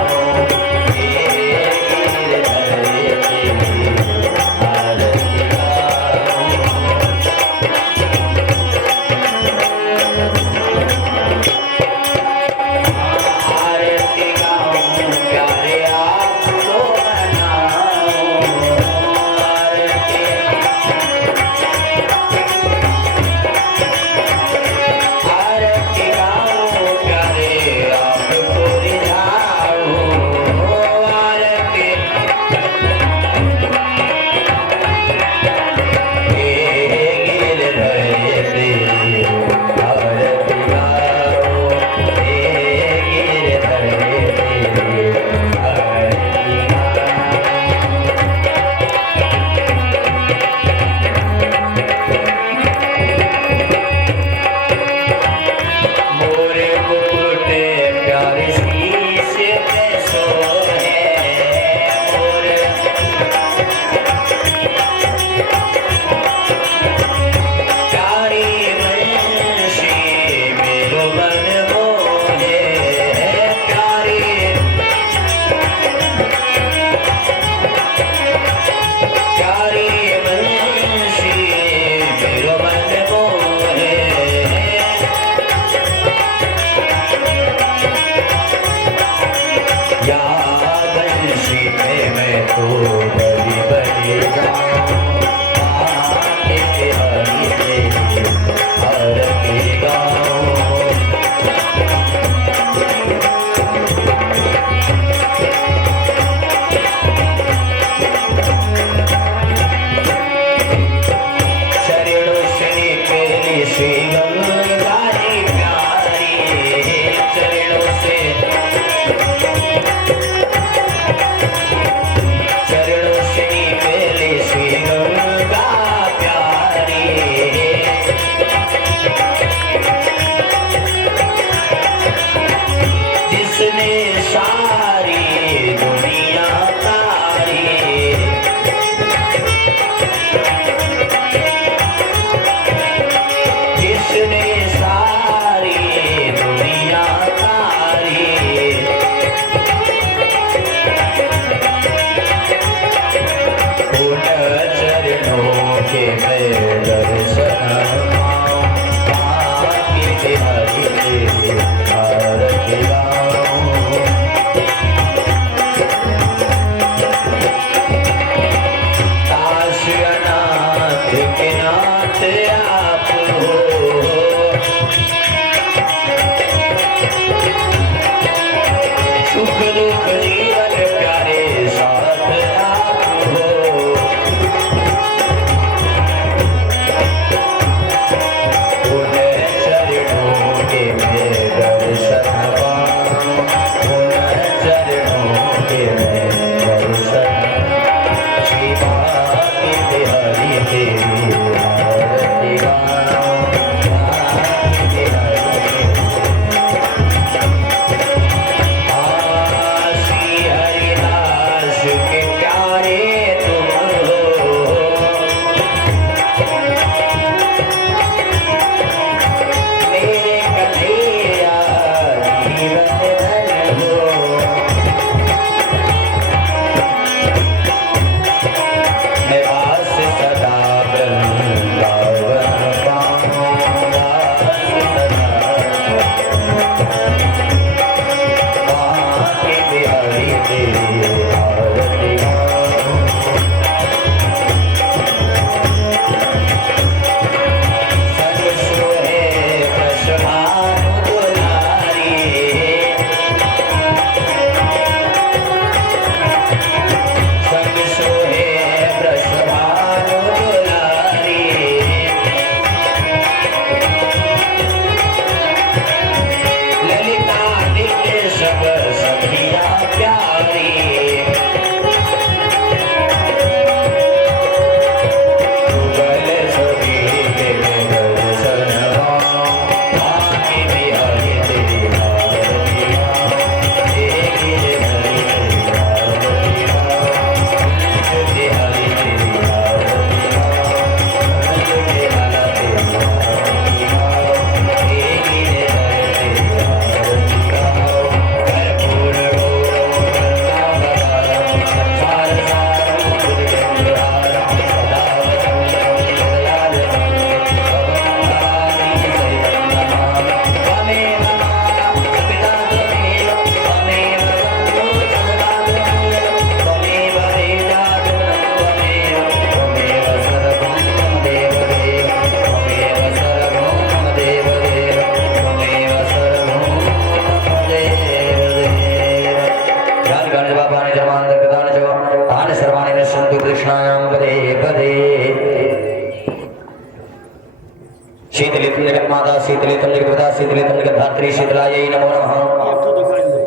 शीतले तुम जगत माता शीतले तुम जगत पिता शीतले तुम जगत धात्री शीतलायै नमो नमः। एक तो दिखाई दो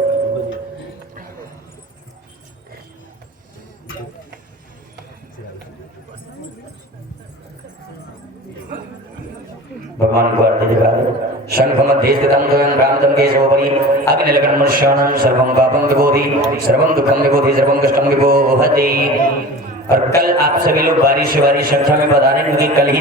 भगवान को अर्थ दिखा दो। शंख मध्ये स्थितं द्वयं भ्रांतं केशवोपरि अग्निलग्नमुष्याणं सर्वं पापं विबोधि सर्वं दुःखं विबोधि सर्वं कष्टं विबोधति। और कल आप सभी लोग बारिश संख्या में बता रहे हैं क्योंकि कल ही